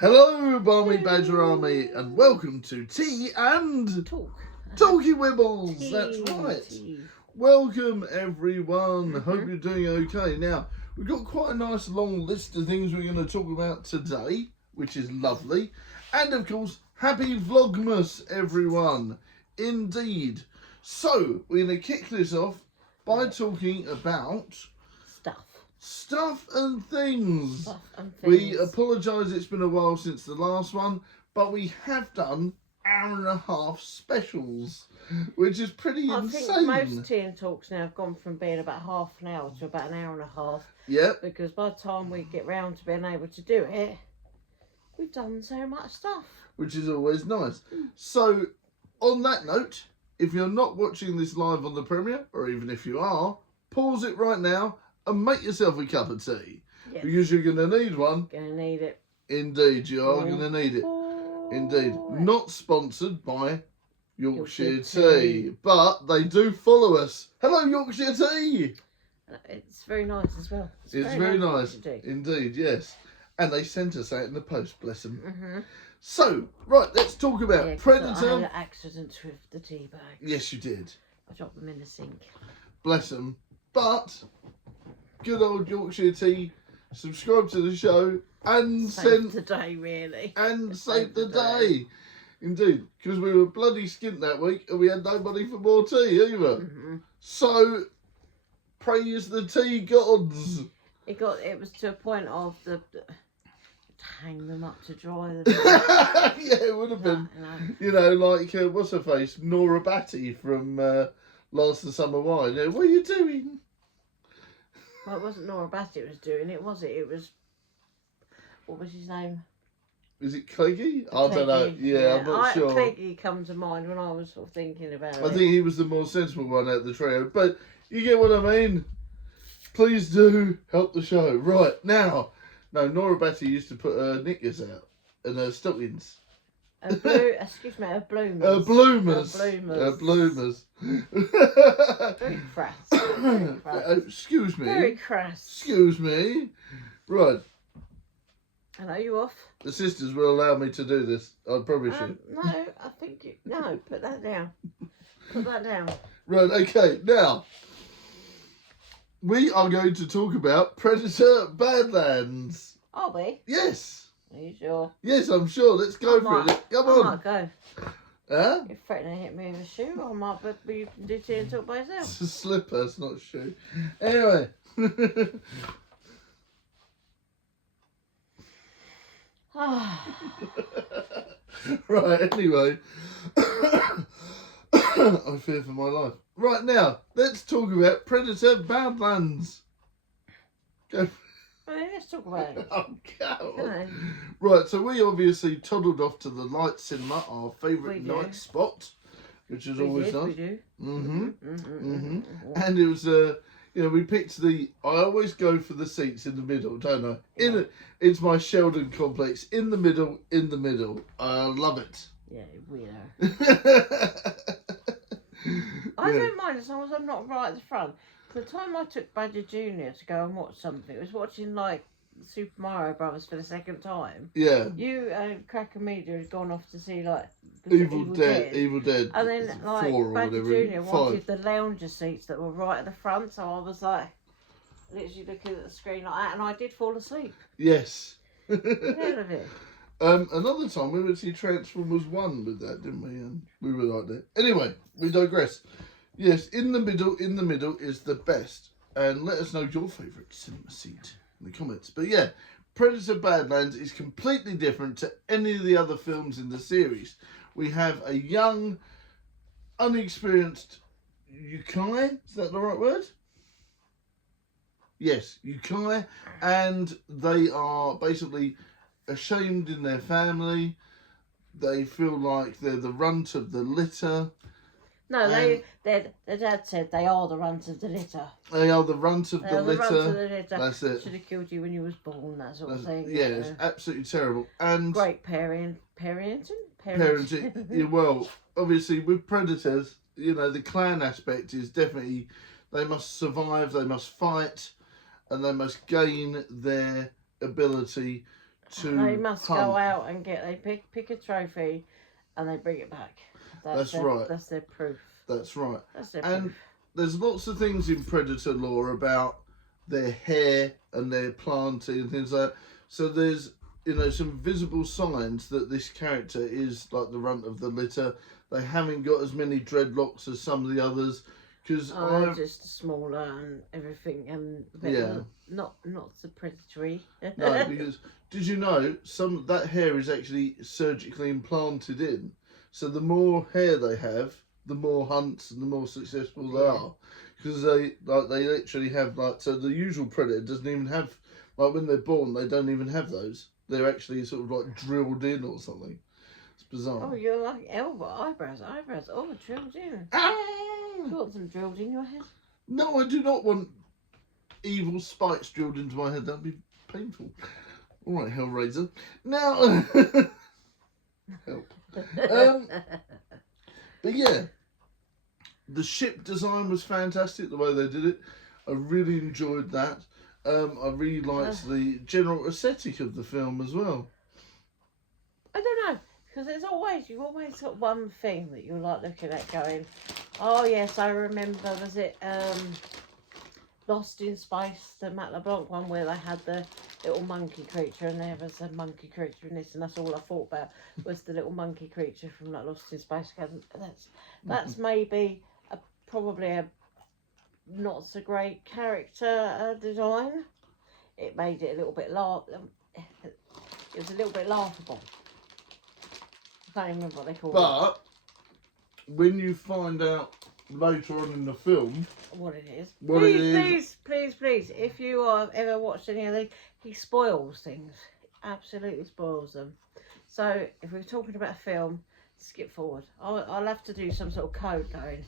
Hello, Brawling Badger Army, and welcome to Tea and Talky Wibbles. That's right. Welcome, everyone. Hope you're doing okay. Now, we've got quite a nice long list of things we're going to talk about today, which is lovely. And, of course, happy Vlogmas, everyone. Indeed. So, we're going to kick this off by talking about Stuff and things. We apologise, it's been a while since the last one, but we have done hour and a half specials, which is pretty insane. I think most tea and talks now have gone from being about half an hour to about an hour and a half. Yep. Because by the time we get round to being able to do it, we've done so much stuff. Which is always nice. So, on that note, if you're not watching this live on the premiere, or even if you are, pause it right now and make yourself a cup of tea. Yes. Because you're going to need one. Going to need it. Indeed, you are going to need it. Indeed. Not sponsored by Yorkshire Tea, but they do follow us. Hello, Yorkshire Tea! It's very nice as well. It's very nice. Indeed, yes. And they sent us out in the post, bless them. So, right, let's talk about Predator. I had an accident with the tea bags. Yes, you did. I dropped them in the sink. Bless them. But good old Yorkshire Tea, subscribe to the show and save the day, really. And save the day. Indeed, because we were bloody skint that week and we had no money for more tea either. So, praise the tea gods. It was to a point of to hang them up to dry. Yeah, it would have been. You know, like, what's her face? Nora Batty from Last of Summer Wine. What are you doing? Well, it wasn't Nora Bassett was doing it, was it? It was, what was his name? Is it Cleggy? I don't know. Yeah, I'm not sure. Cleggy come to mind when I was sort of thinking about it. I think he was the more sensible one out of the trio. But you get what I mean. Please do help the show. Right, now. No, Nora Batty used to put her knickers out and her stockings. Her bloomers. Her bloomers. Very crass. Very crass. Excuse me. Very crass. Excuse me. Right. Hello, you off? The sisters will allow me to do this. I probably should. No, I think you... No, put that down. Put that down. Right, okay. Now, we are going to talk about Predator Badlands. Are we? Yes. Are you sure? Yes, I'm sure. Let's go for it. Come on. I might go. Huh? You're threatening to hit me with a shoe. I might, but you can do tea and talk by yourself. It's a slipper, it's not a shoe. Anyway. Right, anyway. I fear for my life. Right, now, let's talk about Predator Badlands. Go. Let's talk about it. Oh, God. Right, so we obviously toddled off to the Light Cinema, our favourite night spot, which is always nice. We do. And it was, you know, we picked I always go for the seats in the middle, don't I? Yeah. It's my Sheldon complex. In the middle. I love it. Yeah, weirdo. I don't mind as long as I'm not right at the front. The time I took Badger Jr. to go and watch something, it was watching like Super Mario Brothers for the second time. Yeah. You and Cracker Media had gone off to see like Evil Dead. And then like Badger Jr. wanted the lounger seats that were right at the front, so I was like literally looking at the screen like that, and I did fall asleep. Yes. Hell of it. Another time we went to see Transformers 1 with that, didn't we? And we were like that. Anyway, we digress. Yes, in the middle is the best. And let us know your favourite cinema seat in the comments. But yeah, Predator Badlands is completely different to any of the other films in the series. We have a young, unexperienced Yukai. Is that the right word? Yes, Yukai. And they are basically ashamed in their family. They feel like they're the runt of the litter. No, their dad said they are the runt of the litter. They are the runt of the litter. The runt of the litter. That's it. Should have killed you when you was born, that sort of thing. Yeah, it's absolutely terrible. And great parenting. Yeah, well, obviously with Predators, you know, the clan aspect is definitely they must survive, they must fight, and they must gain their ability to They must hunt. go out and pick a trophy, and they bring it back. That's right. That's their proof. That's right. That's their And proof. there's lots of things in Predator lore about their hair and their planting and things like that. So there's, you know, some visible signs that this character is like the runt of the litter. They haven't got as many dreadlocks as some of the others. Because they're just smaller and everything, and not so predatory. No, because did you know that hair is actually surgically implanted in? So the more hair they have, the more hunts and the more successful they are. Because they literally have so the usual predator doesn't even have, like when they're born they don't even have those. They're actually sort of like drilled in or something. It's bizarre. Oh, you're like eyebrows, all drilled in. You want them drilled in your head? No, I do not want evil spikes drilled into my head. That'd be painful. All right, Hellraiser. Now, help. But yeah, the ship design was fantastic. The way they did it, I really enjoyed that. I really liked the general aesthetic of the film as well. I don't know. Because you've always got one thing that you like looking at going, oh yes, I remember, was it Lost in Space, the Matt LeBlanc one where they had the little monkey creature and there was a monkey creature in this, and that's all I thought about was the little monkey creature from like Lost in Space. That's maybe probably a not so great character design. It made it a little bit it was a little bit laughable. I can't remember what they call it. But when you find out later on in the film what it is, please, if you have ever watched any of these, he spoils things. Absolutely spoils them. So if we're talking about a film, skip forward. I'll have to do some sort of code going.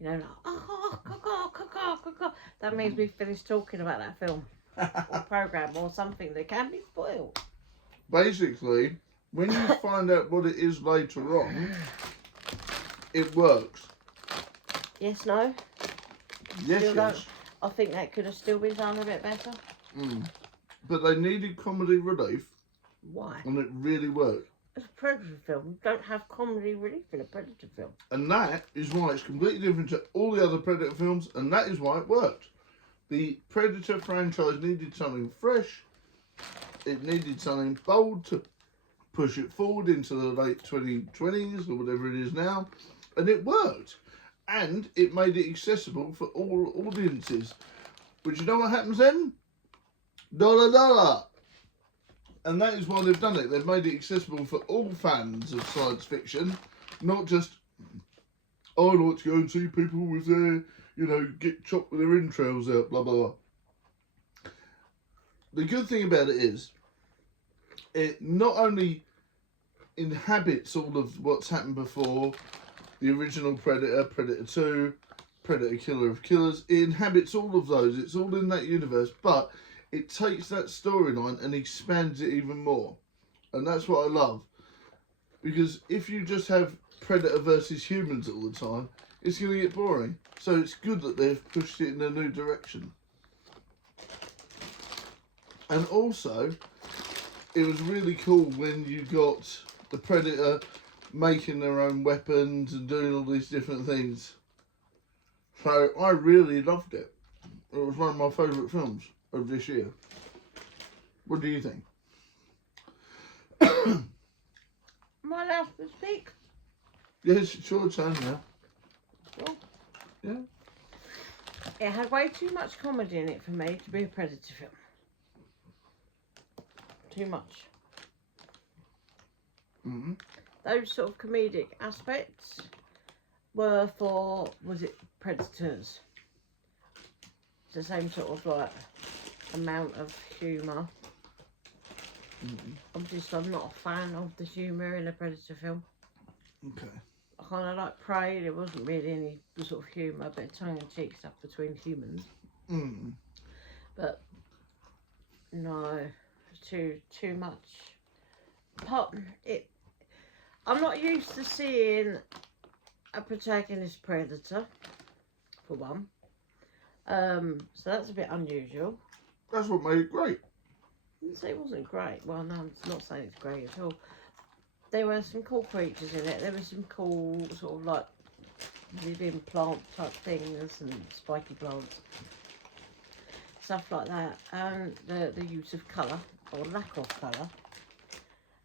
You know, like that means we've finished talking about that film or program or something that can be spoiled. Basically, when you find out what it is later on, it works. Yes, no? Yes. I think that could have still been done a bit better. But they needed comedy relief. Why? And it really worked. It's a Predator film. You don't have comedy relief in a Predator film. And that is why it's completely different to all the other Predator films, and that is why it worked. The Predator franchise needed something fresh. It needed something bold to push it forward into the late 2020s or whatever it is now, and it worked. And it made it accessible for all audiences. But you know what happens then? $1. And that is why they've done it. They've made it accessible for all fans of science fiction, not just, I like to go and see people with their, get chopped with their entrails out, blah, blah, blah. The good thing about it is, it not only inhabits all of what's happened before, the original Predator, Predator 2, Predator Killer of Killers, it inhabits all of those. It's all in that universe, but it takes that storyline and expands it even more. And that's what I love. Because if you just have Predator versus humans all the time, it's going to get boring. So it's good that they've pushed it in a new direction. And also, it was really cool when you got the Predator making their own weapons and doing all these different things. So I really loved it. It was one of my favourite films of this year. What do you think? Am I allowed to speak? Yes, it's your turn now. Sure. Yeah. It had way too much comedy in it for me to be a Predator film. Too much. Mm-hmm. Those sort of comedic aspects were for, was it Predators? It's the same sort of like amount of humour. I'm not a fan of the humour in a Predator film. Okay. I kind of like Prey. There wasn't really any sort of humour, but tongue-in-cheek stuff between humans. But no, too much. I'm not used to seeing a protagonist predator, for one. So that's a bit unusual. That's what made it great. didn't say it wasn't great. Well, no, I'm not saying it's great at all. There were some cool creatures in it. There were some cool sort of like living plant type things and spiky plants, stuff like that. And the use of colour or lack of colour.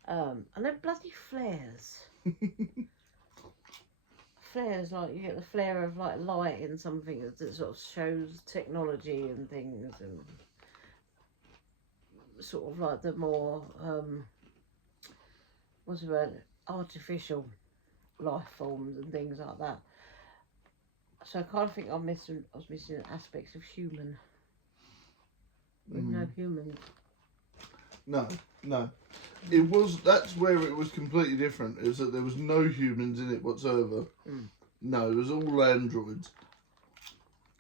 And then bloody flares. Flares, like you get the flare of like light in something that sort of shows technology and things, and sort of like the more what's the word, artificial life forms and things like that. So I kind of think I was missing aspects of human with no humans. No. It was, that's where it was completely different, is that there was no humans in it whatsoever. No, it was all androids.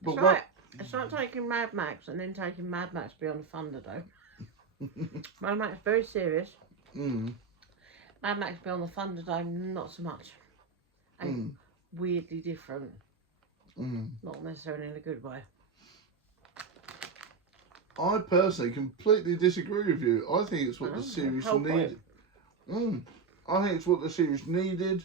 But That's right. It's like taking Mad Max and then taking Mad Max Beyond the Thunderdome. Mad Max very serious. Mad Max Beyond the Thunderdome not so much. And weirdly different. Not necessarily in a good way. I personally completely disagree with you. I think it's what the series needed. I think it's what the series needed,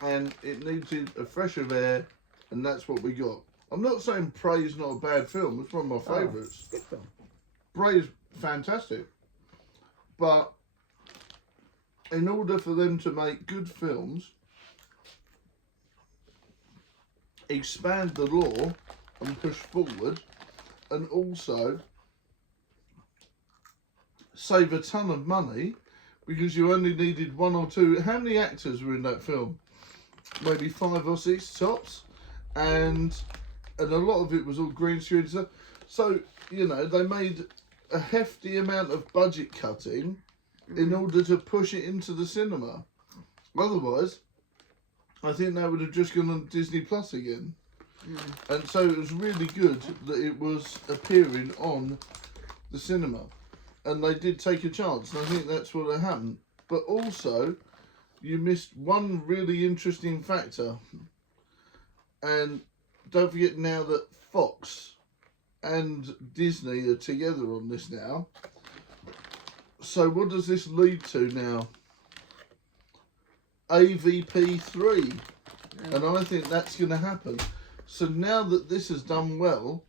and it needed a fresh of air, and that's what we got. I'm not saying Prey's not a bad film. It's one of my favourites. Good film. Prey's fantastic, but in order for them to make good films, expand the lore and push forward, and also save a ton of money, because you only needed one or two. How many actors were in that film? Maybe 5 or 6 tops, and a lot of it was all green screen stuff. So you know, they made a hefty amount of budget cutting in order to push it into the cinema. Otherwise, I think they would have just gone on Disney Plus again. And so it was really good that it was appearing on the cinema. And they did take a chance, and I think that's what happened. But also, you missed one really interesting factor. And don't forget now that Fox and Disney are together on this now. So what does this lead to now? AVP3. And I think that's going to happen. So now that this has done well,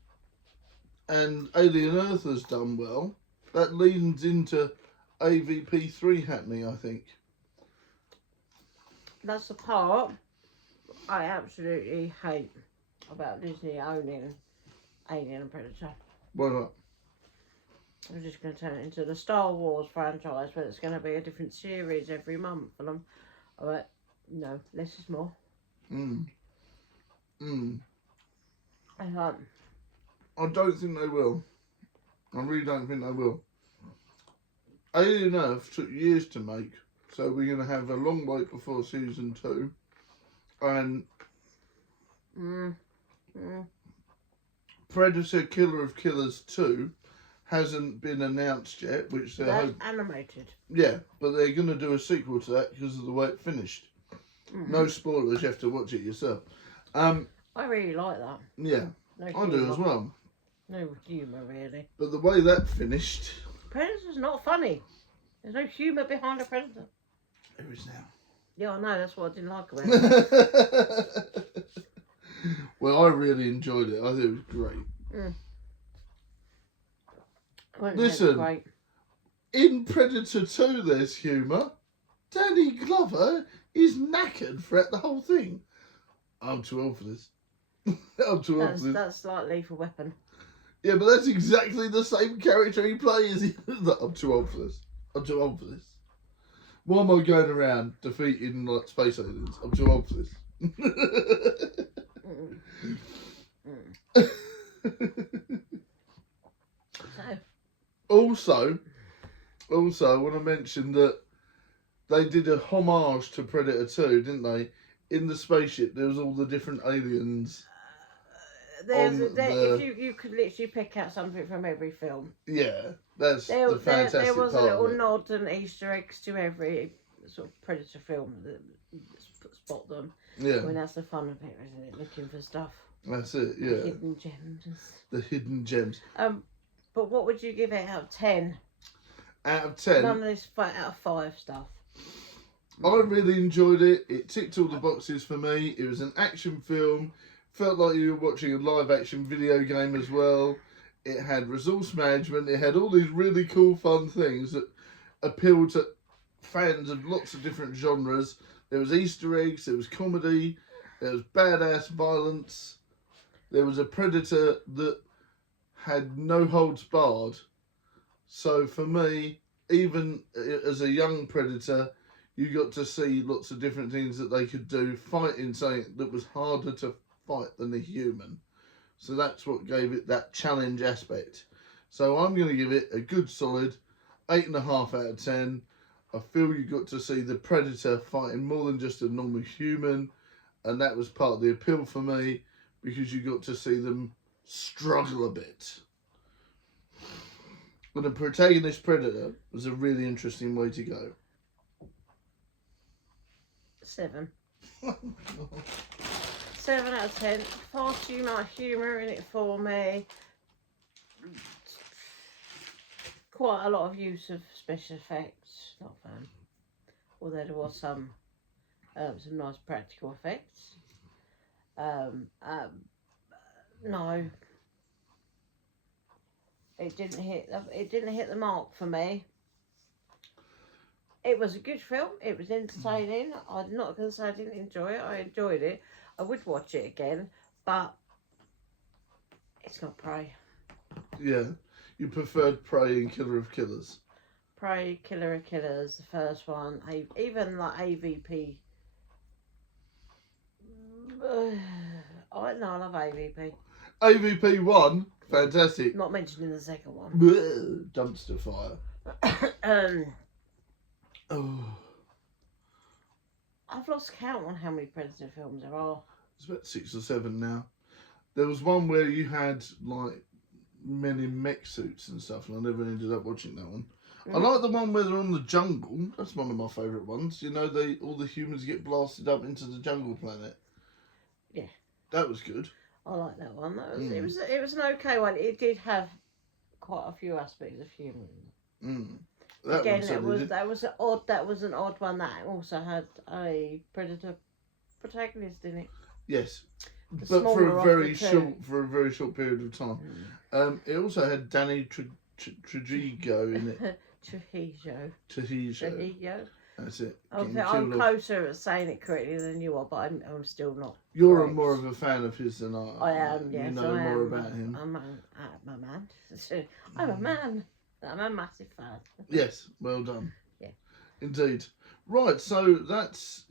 and Alien Earth has done well, that leans into AVP3 happening, I think. That's the part I absolutely hate about Disney owning Alien and Predator. Why not? They're just going to turn it into the Star Wars franchise, where it's going to be a different series every month. And I'm like, no, less is more. I don't think they will. I really don't think they will. Alien Earth took years to make, so we're going to have a long wait before season 2. And Predator Killer of Killers 2 hasn't been announced yet, which they're animated. Yeah, but they're going to do a sequel to that because of the way it finished. No spoilers, you have to watch it yourself. I really like that. Yeah, I do as well. No humour, really. But the way that finished... Predator's not funny. There's no humour behind a Predator. There is now. Yeah, I know, that's what I didn't like about it. Well, I really enjoyed it. I think it was great. Listen, great. In Predator 2 there's humour. Danny Glover is knackered throughout the whole thing. I'm too old for this. I'm too old for this. That's like Lethal Weapon. Yeah, but that's exactly the same character he plays. I'm too old for this. I'm too old for this. Why am I going around defeating like space aliens? I'm too old for this. Also, I want to mention that they did a homage to Predator 2, didn't they? In the spaceship, there was all the different aliens. If you could literally pick out something from every film. Yeah, that's the fantastic There was a part little nod and Easter eggs to every sort of Predator film that spot them. Yeah. I mean, that's the fun of it, isn't it? Looking for stuff. That's it, yeah. The hidden gems. The hidden gems. But what would you give it out of 10? Out of 10? None of this out of 5 stuff. I really enjoyed it. It ticked all the boxes for me. It was an action film. Felt like you were watching a live action video game as well. It had resource management. It had all these really cool, fun things that appealed to fans of lots of different genres. There was Easter eggs. There was comedy. There was badass violence. There was a Predator that had no holds barred. So for me, even as a young Predator, you got to see lots of different things that they could do, fighting something that was harder to fight than a human. So that's what gave it that challenge aspect. So I'm going to give it a good solid 8.5 out of 10. I feel you got to see the Predator fighting more than just a normal human, and that was part of the appeal for me, because you got to see them struggle a bit. But the protagonist Predator was a really interesting way to go. 7. 7 out of 10. Far too much humour in it for me. Quite a lot of use of special effects. Not a fan. Although there was some nice practical effects. No. It didn't hit the mark for me. It was a good film. It was entertaining. I'm not going to say I didn't enjoy it. I enjoyed it. I would watch it again, but it's not Prey. Yeah, you preferred Prey and Killer of Killers. Prey, Killer of Killers, the first one. Even like AVP. I love AVP. AVP 1, fantastic. Not mentioning the second one. Dumpster fire. Oh. I've lost count on how many Predator films there are. It's about 6 or 7 now. There was one where you had like men in mech suits and stuff, and I never ended up watching that one. I like the one where they're on the jungle. That's one of my favourite ones. You know, all the humans get blasted up into the jungle planet. Yeah. That was good. I like that one. It was an okay one. It did have quite a few aspects of humour. Again, that was an odd one that also had a Predator protagonist in it. Yes, but for a very short period of time. It also had Danny Trejo in it. Trejo. That's it. I'm closer at saying it correctly than you are, but I'm still not. You're more of a fan of his than I am. I am, yes. You know more about him. I'm a man. I'm a man. I'm a massive fan. Yes, well done. Yeah. Indeed. Right, so that's,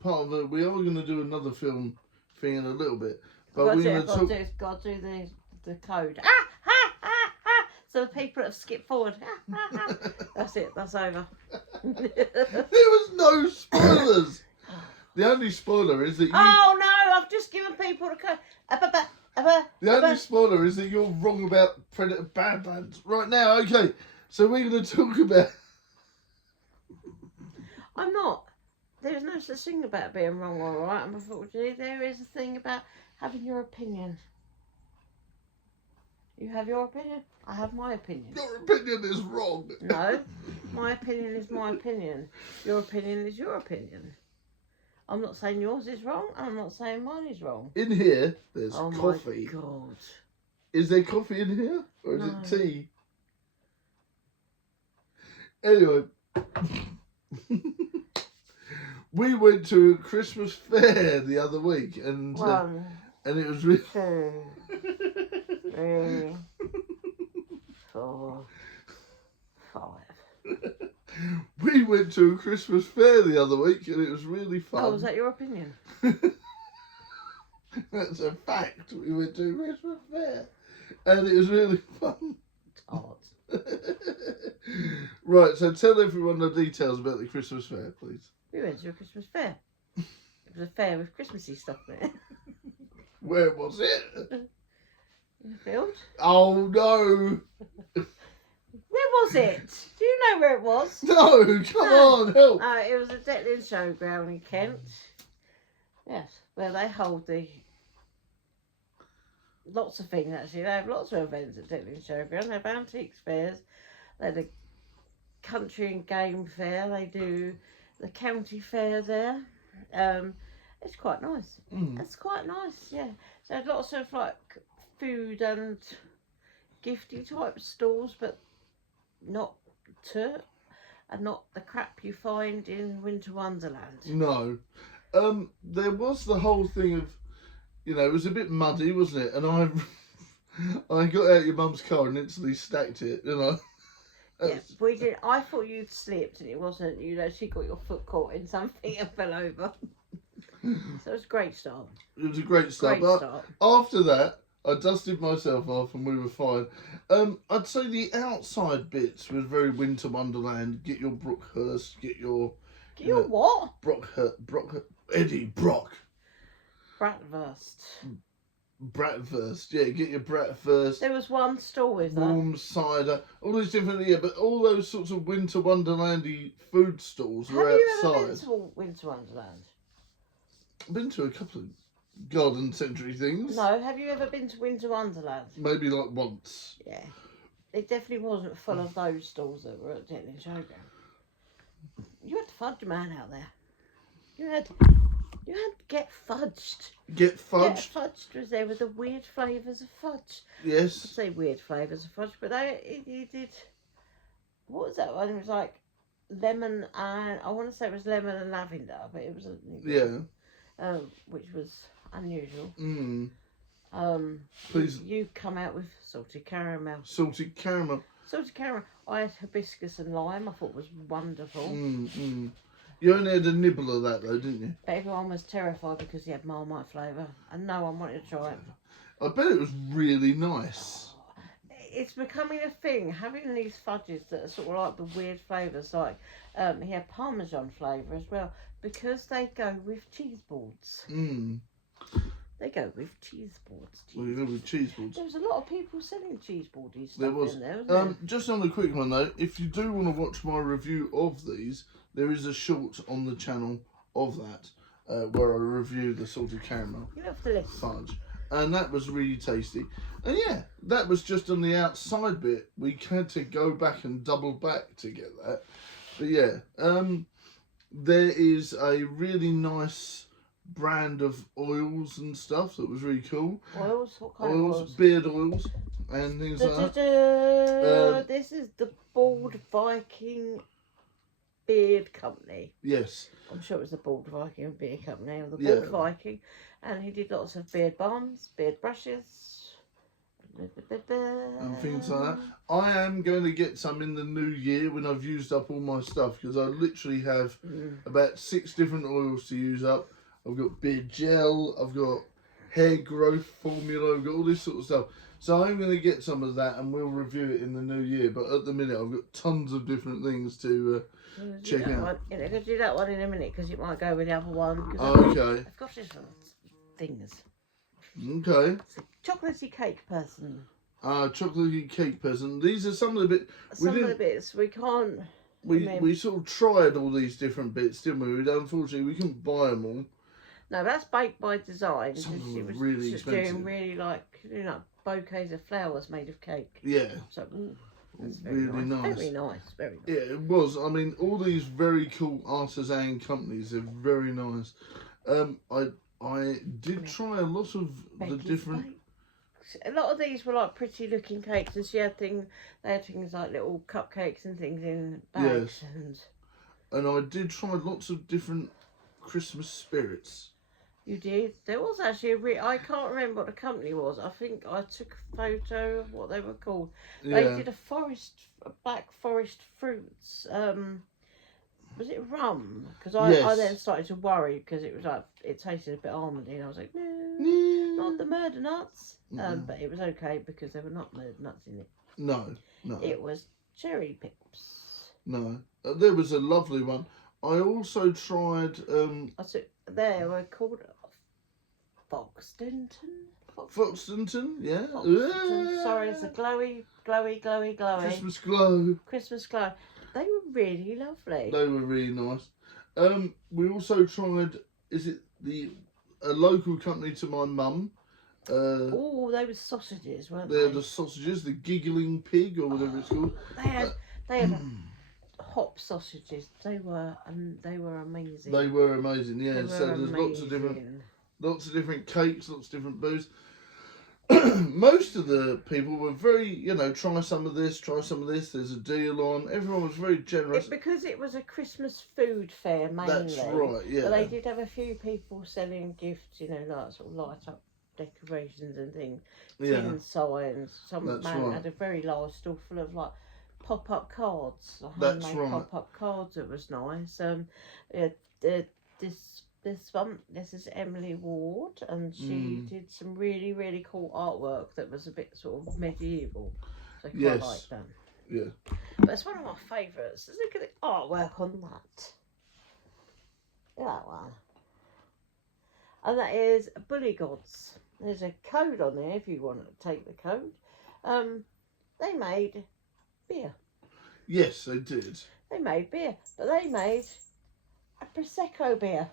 part of it. We are going to do another film thing in a little bit. But we're going to got to do the code. So the people that have skipped forward. That's it. That's over. There was no spoilers. The only spoiler is that you... Oh, no. I've just given people the code. The only spoiler is that you're wrong about Predator Badlands. Right now, okay. So we're going to talk about... I'm not. There's no such thing about being wrong or right. Unfortunately, there is a thing about having your opinion. You have your opinion. I have my opinion. Your opinion is wrong. No, my opinion is my opinion. Your opinion is your opinion. I'm not saying yours is wrong. I'm not saying mine is wrong. In here, there's coffee. Oh my God. Is there coffee in here? Or is it tea? Anyway. We went to a Christmas fair the other week, and it was really... 2, 3, 4, 5. We went to a Christmas fair the other week, and it was really fun. Oh, was that your opinion? That's a fact. We went to a Christmas fair, and it was really fun. It's odd. Right, so tell everyone the details about the Christmas fair, please. We went to a Christmas fair. It was a fair with Christmassy stuff in it. Where was it? In the field. Oh, no. Where was it? Do you know where it was? No, come on, help. It was a Declan showground in Kent. Yes, where they hold the lots of things actually. They have lots of events at Detling Showground. They have antiques fairs. They have the country and game fair. They do the county fair there. It's quite nice. It's quite nice, yeah. So lots of like food and gifty type stalls, but not and not the crap you find in Winter Wonderland. No. There was the whole thing of, it was a bit muddy, wasn't it? And I got out your mum's car and instantly stacked it, Yeah, we did. I thought you'd slipped, and it wasn't. She got your foot caught in something and fell over. So it was a great start. It was a great start. After that, I dusted myself off and we were fine. I'd say the outside bits was very Winter Wonderland. Get your Brookhurst, get your what? Eddie Brock. Bratwurst, yeah, get your Bratwurst. There was one stall with that. Warm cider, all these different, but all those sorts of Winter Wonderlandy food stalls were outside. Have you ever been to Winter Wonderland? I've been to a couple of Garden Century things. No, have you ever been to Winter Wonderland? Maybe like once. Yeah. It definitely wasn't full of those stalls that were at Detling Showground. You had to fudge man out there. You had to get fudged. Get fudged? Get fudged was there with the weird flavours of fudge. Yes. I'd say weird flavours of fudge, but he did... What was that one? It was like lemon and... I want to say it was lemon and lavender, but it was... which was unusual. Please. You come out with salted caramel. Salted caramel. Salted caramel. I had hibiscus and lime. I thought was wonderful. You only had a nibble of that though, didn't you? But everyone was terrified because he had Marmite flavour, and no one wanted to try it. I bet it was really nice. It's becoming a thing, having these fudges that are sort of like the weird flavours. Like he had Parmesan flavour as well, because they go with cheese boards. They go with cheese boards. Well, you go with cheese boards. There was a lot of people selling cheese boardy stuff there was. in there, wasn't there? Just on a quick one though, if you do want to watch my review of these, there is a short on the channel of that where I review the salted caramel fudge. And that was really tasty. And yeah, that was just on the outside bit. We had to go back and double back to get that. But yeah, there is a really nice brand of oils and stuff that was really cool. Oils? What kind of oils? Beard oils and things like that. This is the Bald Viking Beard Company. Yes. I'm sure it was the Bald Viking Beard Company, or the Bald Viking. And he did lots of beard balms, beard brushes. And things like that. I am going to get some in the new year when I've used up all my stuff, because I literally have about 6 different oils to use up. I've got beard gel, I've got hair growth formula, I've got all this sort of stuff. So I'm going to get some of that and we'll review it in the new year. But at the minute I've got tons of different things to check out. I'm going to do that one in a minute because it might go with the other one. Okay. I've got different things. Okay. It's a chocolatey cake person. Chocolatey cake person. These are some of the bits. Some of the bits we can't. We sort of tried all these different bits, didn't we? Unfortunately, we couldn't buy them all. No, that's baked by design. Some of them She were was really just expensive. doing really bouquets of flowers made of cake. Yeah. So, that's very really nice. Very nice. Very nice. Yeah, it was. I mean, all these very cool artisan companies are very nice. I did try a lot of the different. A lot of these were like pretty looking cakes, and they had things like little cupcakes and things in bags. Yes. And I did try lots of different Christmas spirits. You did? There was actually I can't remember what the company was. I think I took a photo of what they were called. Yeah. They did a black forest fruits. Was it rum? Because I then started to worry because it was like it tasted a bit almondy, and I was like, no, not the murder nuts. But it was okay because there were not murder nuts in it. No. It was cherry pips. No, there was a lovely one. I also tried. They were called Foxtonton. Foxtonton, yeah. Foxtonton. Sorry, it's a glowy. Christmas glow. Christmas glow. They were really lovely. They were really nice. We also tried. Is it a local company to my mum? Oh, they were sausages, weren't they? They're the sausages, the giggling pig or whatever it's called. They had hop sausages. They were amazing. They were amazing, yeah. They So were there's amazing. lots of different cakes, lots of different booze. Most of the people were very, try some of this, try some of this. There's a deal on. Everyone was very generous. Because it was a Christmas food fair mainly. That's right, yeah. But they did have a few people selling gifts, like sort of light up decorations and things, tin signs. Some man had a very large stall full of like pop-up cards, handmade pop-up cards. It was nice. This is Emily Ward, and she did some really, really cool artwork that was a bit sort of medieval. So I quite like that. Yeah. But it's one of my favourites. Look at the artwork on that. Look at that one. And that is Bully Gods. There's a code on there if you want to take the code. They made beer. Yes, they did. They made beer, but they made a Prosecco beer.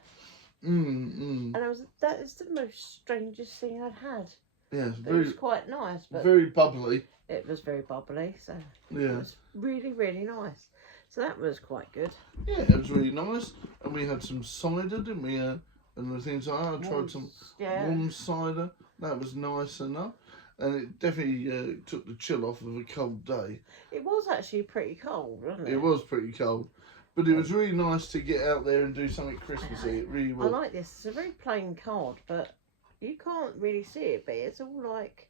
And that is the most strangest thing I'd had. Yeah, it was quite nice. But very bubbly. It was very bubbly, so yeah, it was really, really nice. So that was quite good. Yeah, it was really nice. And we had some cider, didn't we? And the things like that. I tried some warm cider. That was nice enough. And it definitely took the chill off of a cold day. It was actually pretty cold, wasn't it? It was pretty cold. But it was really nice to get out there and do something Christmassy. It really was. I like this. It's a very plain card, but you can't really see it, but it's all like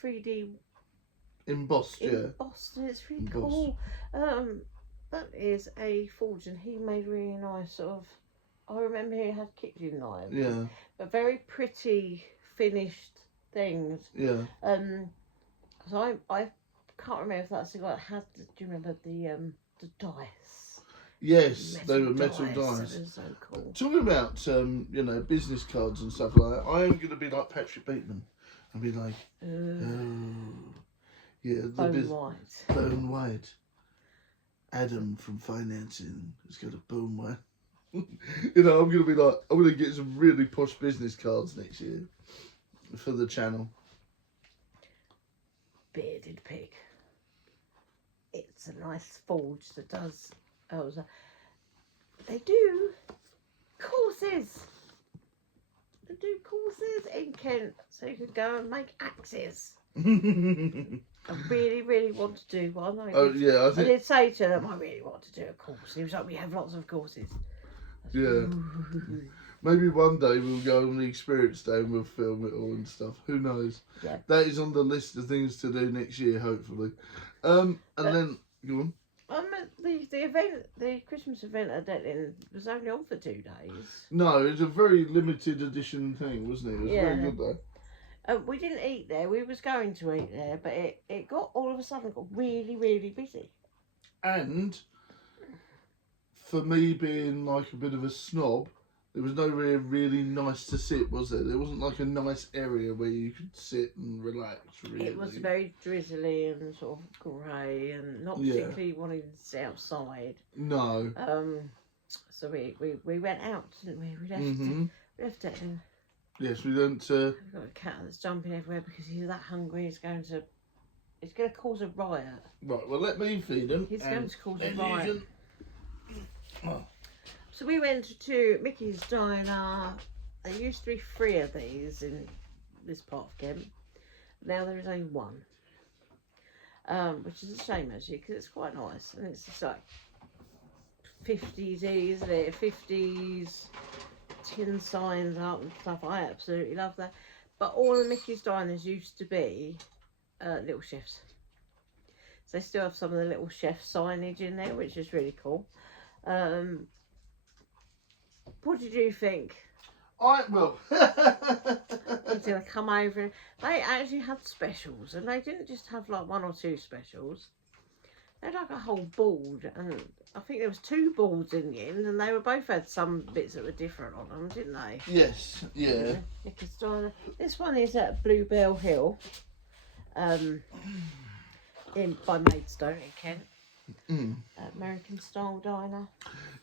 3D embossed, embossed, and it's really cool. That is a forge, and he made really nice sort of. I remember he had kitchen knives. Yeah. But very pretty finished things. Yeah. So I can't remember if that's the guy that had. Do you remember the dice? Yes, they were metal dice. That was so cool. Talking about business cards and stuff like that, I am going to be like Patrick Bateman and be like, Bone White. Adam from financing has got a bone white. I'm going to be like, I'm going to get some really posh business cards next year for the channel. Bearded pig. It's a nice forge that does. They do courses. They do courses in Kent, so you can go and make axes. I really, really want to do one. I did say to them, I really want to do a course. He was like, we have lots of courses. Yeah. Maybe one day we'll go on the experience day and we'll film it all and stuff. Who knows? Yeah. That is on the list of things to do next year, hopefully. And then, go on. The Christmas event at Detling was only on for 2 days. No, it was a very limited edition thing, wasn't it? It was very good though. We didn't eat there. We was going to eat there, but it got all of a sudden got really, really busy. And for me being like a bit of a snob, there was nowhere really nice to sit, was there? There wasn't like a nice area where you could sit and relax, really. It was very drizzly and sort of grey and not particularly wanting to sit outside. No. So we went out, didn't we? We left it. Yes, we don't. We've got a cat that's jumping everywhere because he's that hungry. It's going to cause a riot. Right. Well, let me feed him. He's going to cause a riot. So we went to Mickey's Diner. There used to be 3 of these in this part of Kent. Now there is only 1. Which is a shame actually, because it's quite nice. And it's just like 50s, isn't it? 50s tin signs up and stuff. I absolutely love that. But all the Mickey's Diners used to be little chefs. So they still have some of the little chef signage in there, which is really cool. What did you think? Well, He's gonna come over. They actually had specials, and they didn't just have like 1 or 2 specials. They had like a whole board, and I think there was 2 boards in the end, and they were both had some bits that were different on them, didn't they? Yes, yeah. This one is at Bluebell Hill, by Maidstone in Kent. American style diner.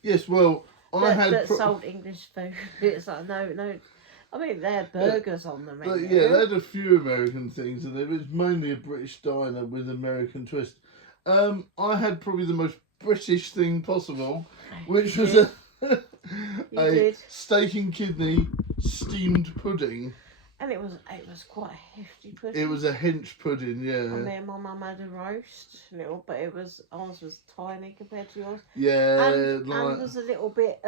Yes, well, that sold English food. It's like no I mean, they had burgers on them. But yeah, they had a few American things, and it was mainly a British diner with American twist. I had probably the most British thing possible, which was a steak and kidney steamed pudding. And it was quite a hefty pudding. It was a hench pudding, yeah. And me and my mum had a roast, little, but ours was tiny compared to yours. Yeah, and was a little bit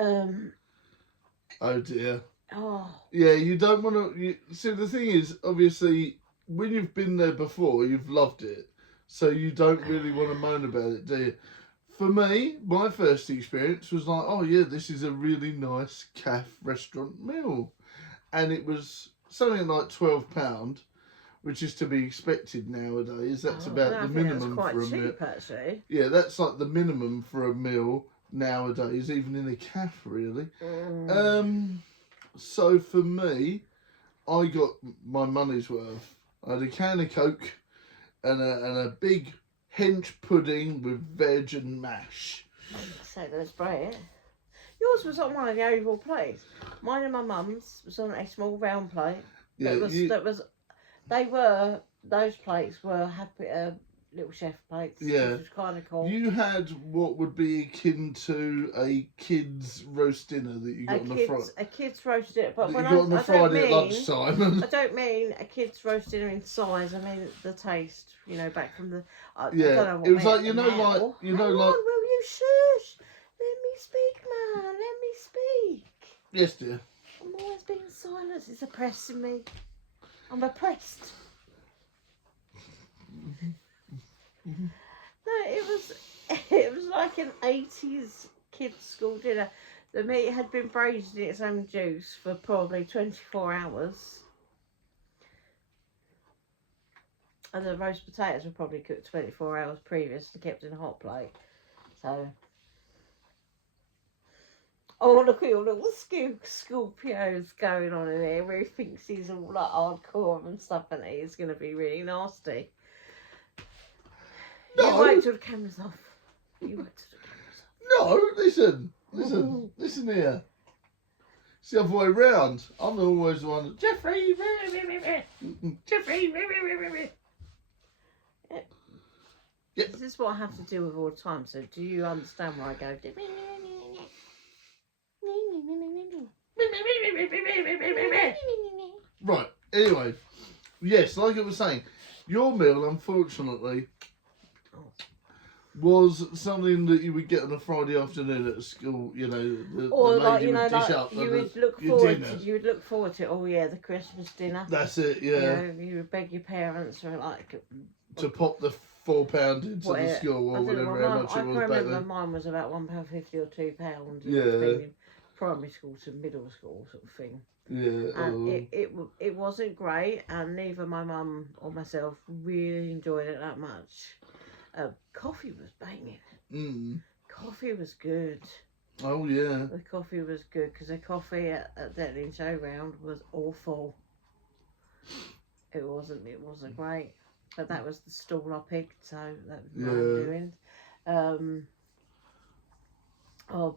Oh dear. Oh. Yeah, you don't want to. See, the thing is, obviously, when you've been there before, you've loved it, so you don't really want to moan about it, do you? For me, my first experience was like, oh yeah, this is a really nice cafe restaurant meal, and it was something like £12, which is to be expected nowadays. That's about the minimum for a meal. Actually. Yeah, that's like the minimum for a meal nowadays, even in a cafe, really. So for me, I got my money's worth. I had a can of Coke and a big hench pudding with veg and mash. So that's great. Yours was on one of the oval plates. Mine and my mum's was on a small round plate. Yeah, those plates were happy little chef plates. Yeah, which was kind of cool. You had what would be akin to a kid's roast dinner that you got on the front. A kid's roast dinner, but when you got on the Friday at lunchtime. I don't mean a kid's roast dinner in size. I mean the taste. You know, back from the. I don't know what it was like Hang on, will you shush? Let me speak, man. Let me speak. Yes, dear. I'm always being silent. It's oppressing me. I'm oppressed. No, it was like an 80s kids' school dinner. The meat had been braised in its own juice for probably 24 hours. And the roast potatoes were probably cooked 24 hours previous and kept in a hot plate. So... Oh, look at your little Scorpios going on in there where he thinks he's all like hardcore and stuff, and he's going to be really nasty. No. You wait till the camera's off. No, listen here. It's the other way round. I'm always the one. Jeffrey. Jeffrey. Yep. This is what I have to deal with all the time. So, do you understand where I go? Right. Anyway, yes, like I was saying, your meal, unfortunately, was something that you would get on a Friday afternoon at school. You know, or the like lady would dish up you would look forward to. Oh yeah, the Christmas dinner. That's it. Yeah. You would beg your parents for like to pop the £4 into the school or whatever how much it was back then. I remember mine was about £1.50 or £2. Yeah. Primary school to middle school sort of thing. Yeah. And it wasn't great, and neither my mum or myself really enjoyed it that much. Coffee was banging. Coffee was good. Oh yeah. The coffee was good because the coffee at Detlin Showground was awful. It wasn't great, but that was the stall I picked, so that was what I'm doing.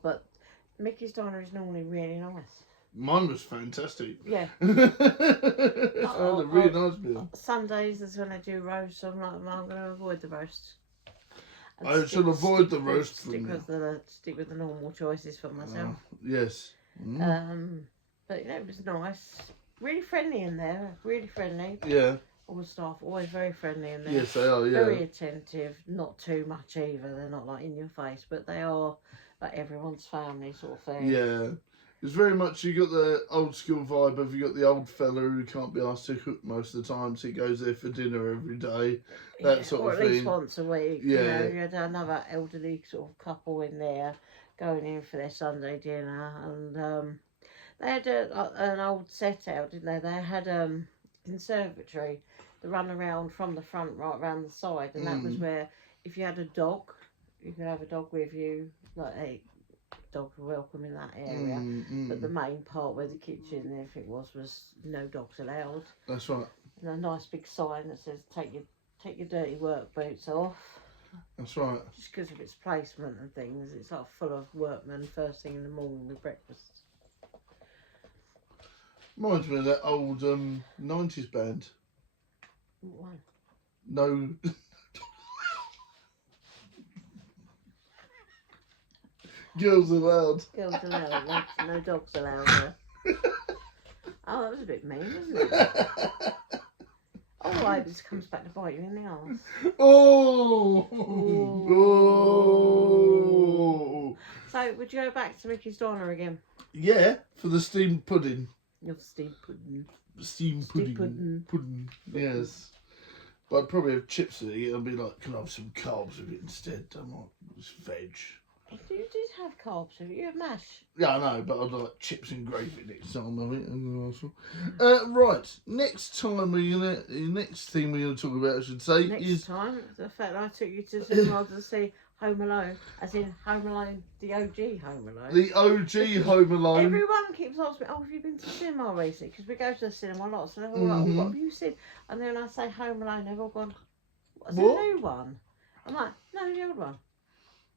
But Mickey's Diner is normally really nice. Mine was fantastic. Yeah. I had a really nice meal. Sundays is when I do roast, so I'm going to avoid the roast. I should avoid the roast. Stick with the normal choices for myself. Yes. But it was nice. Really friendly in there. Really friendly. Yeah. All the staff always very friendly in there. Yes, they are. Yeah. Very attentive. Not too much either. They're not like in your face, but they are like everyone's family sort of thing. Yeah. It's very much, you got the old school vibe of, you got the old fella who can't be asked to cook most of the time, so he goes there for dinner every day, that sort of thing. Or at least once a week. Yeah. You had another elderly sort of couple in there going in for their Sunday dinner, and they had an old set out, didn't they? They had conservatory to run around from the front right around the side, and that was where, if you had a dog, you could have a dog with you, like dogs were welcome in that area, but the main part where the kitchen and everything was no dogs allowed. That's right. And a nice big sign that says take your dirty work boots off. That's right. Just because of its placement and things, it's like full of workmen first thing in the morning with breakfast. Reminds me of that old 90s band. What one? No. Girls Aloud. Girls allowed, no dogs allowed. No. Oh, that was a bit mean, wasn't it? Oh, I hope this comes back to bite you in the arse. Oh! Oh. So, would you go back to Mickey's Diner again? Yeah, for the steamed pudding. Your steamed pudding. Steamed pudding. Pudding. Yes. But I'd probably have chips with it and be like, can I have some carbs with it instead? I'm like, it's veg. You did have carbs with it. You had mash. Yeah, I know, but I'd like chips and gravy next time of it. Right, next thing we're gonna talk about, I should say, Next time, the fact that I took you to the cinema to see Home Alone, as in Home Alone, the OG Home Alone. The OG Home Alone. Everyone keeps asking me, oh, have you been to the cinema recently? Because we go to the cinema a lot, so they're all like, oh, what have you seen? And then I say Home Alone, they've all gone, what's the new one? I'm like, no, the old one.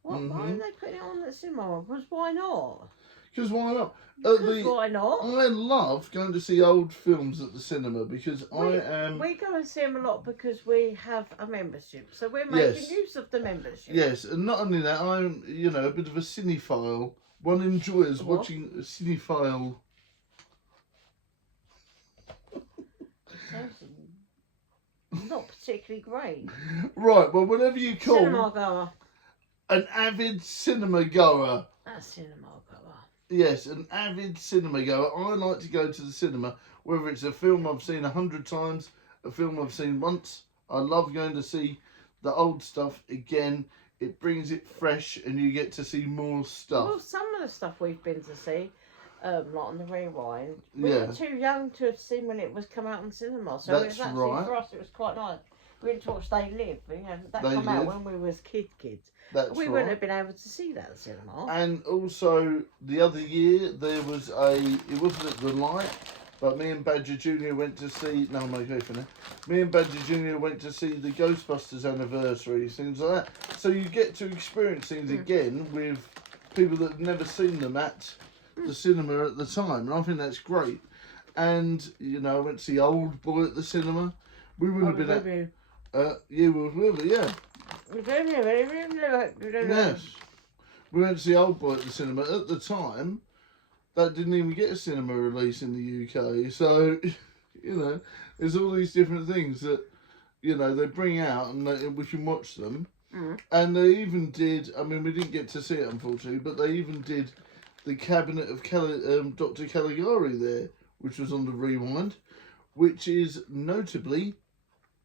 What? Why are they putting it on the cinema? Because why not? Because why not? Why not? I love going to see old films at the cinema because We go and see them a lot because we have a membership. So we're making use of the membership. Yes, and not only that, I'm, a bit of a cinephile. One enjoys watching a cinephile. Sounds not particularly great. Right, well, whatever you call Cinema goer. An avid cinema goer. A cinema goer. Yes, an avid cinema goer. I like to go to the cinema, whether it's a film I've seen 100 times, a film I've seen once. I love going to see the old stuff again. It brings it fresh and you get to see more stuff. Well, some of the stuff we've been to see, like on the rewind, we were too young to have seen when it was come out in cinema. So That's it was actually, for us, it was quite nice. We went to watch They Live. That came out when we was kids. We wouldn't have been able to see that at the cinema. And also, the other year, there was it wasn't at the Light, but me and Badger Jr. went to see, no, I'm okay for now. Me and Badger Jr. went to see the Ghostbusters anniversary, things like that. So you get to experience things again with people that have never seen them at the cinema at the time. And I think that's great. And, I went to see Old Boy at the cinema. We wouldn't have been at... you were with me, yeah. Yes. We went to see Old Boy at the cinema. At the time, that didn't even get a cinema release in the UK. So, there's all these different things that, they bring out and we can watch them. And they even did, I mean, we didn't get to see it, unfortunately, but they even did the Cabinet of Dr. Caligari there, which was on the Rewind, which is notably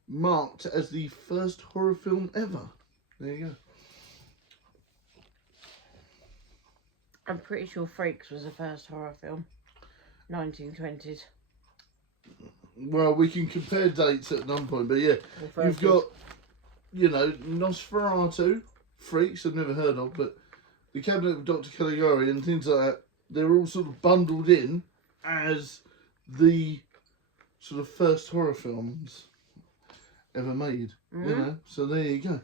marked as the first horror film ever. There you go. I'm pretty sure Freaks was the first horror film. 1920s. Well, we can compare dates at one point, but yeah, you've got, Nosferatu, Freaks I've never heard of, but the Cabinet of Dr. Caligari and things like that, they're all sort of bundled in as the sort of first horror films ever made, so there you go.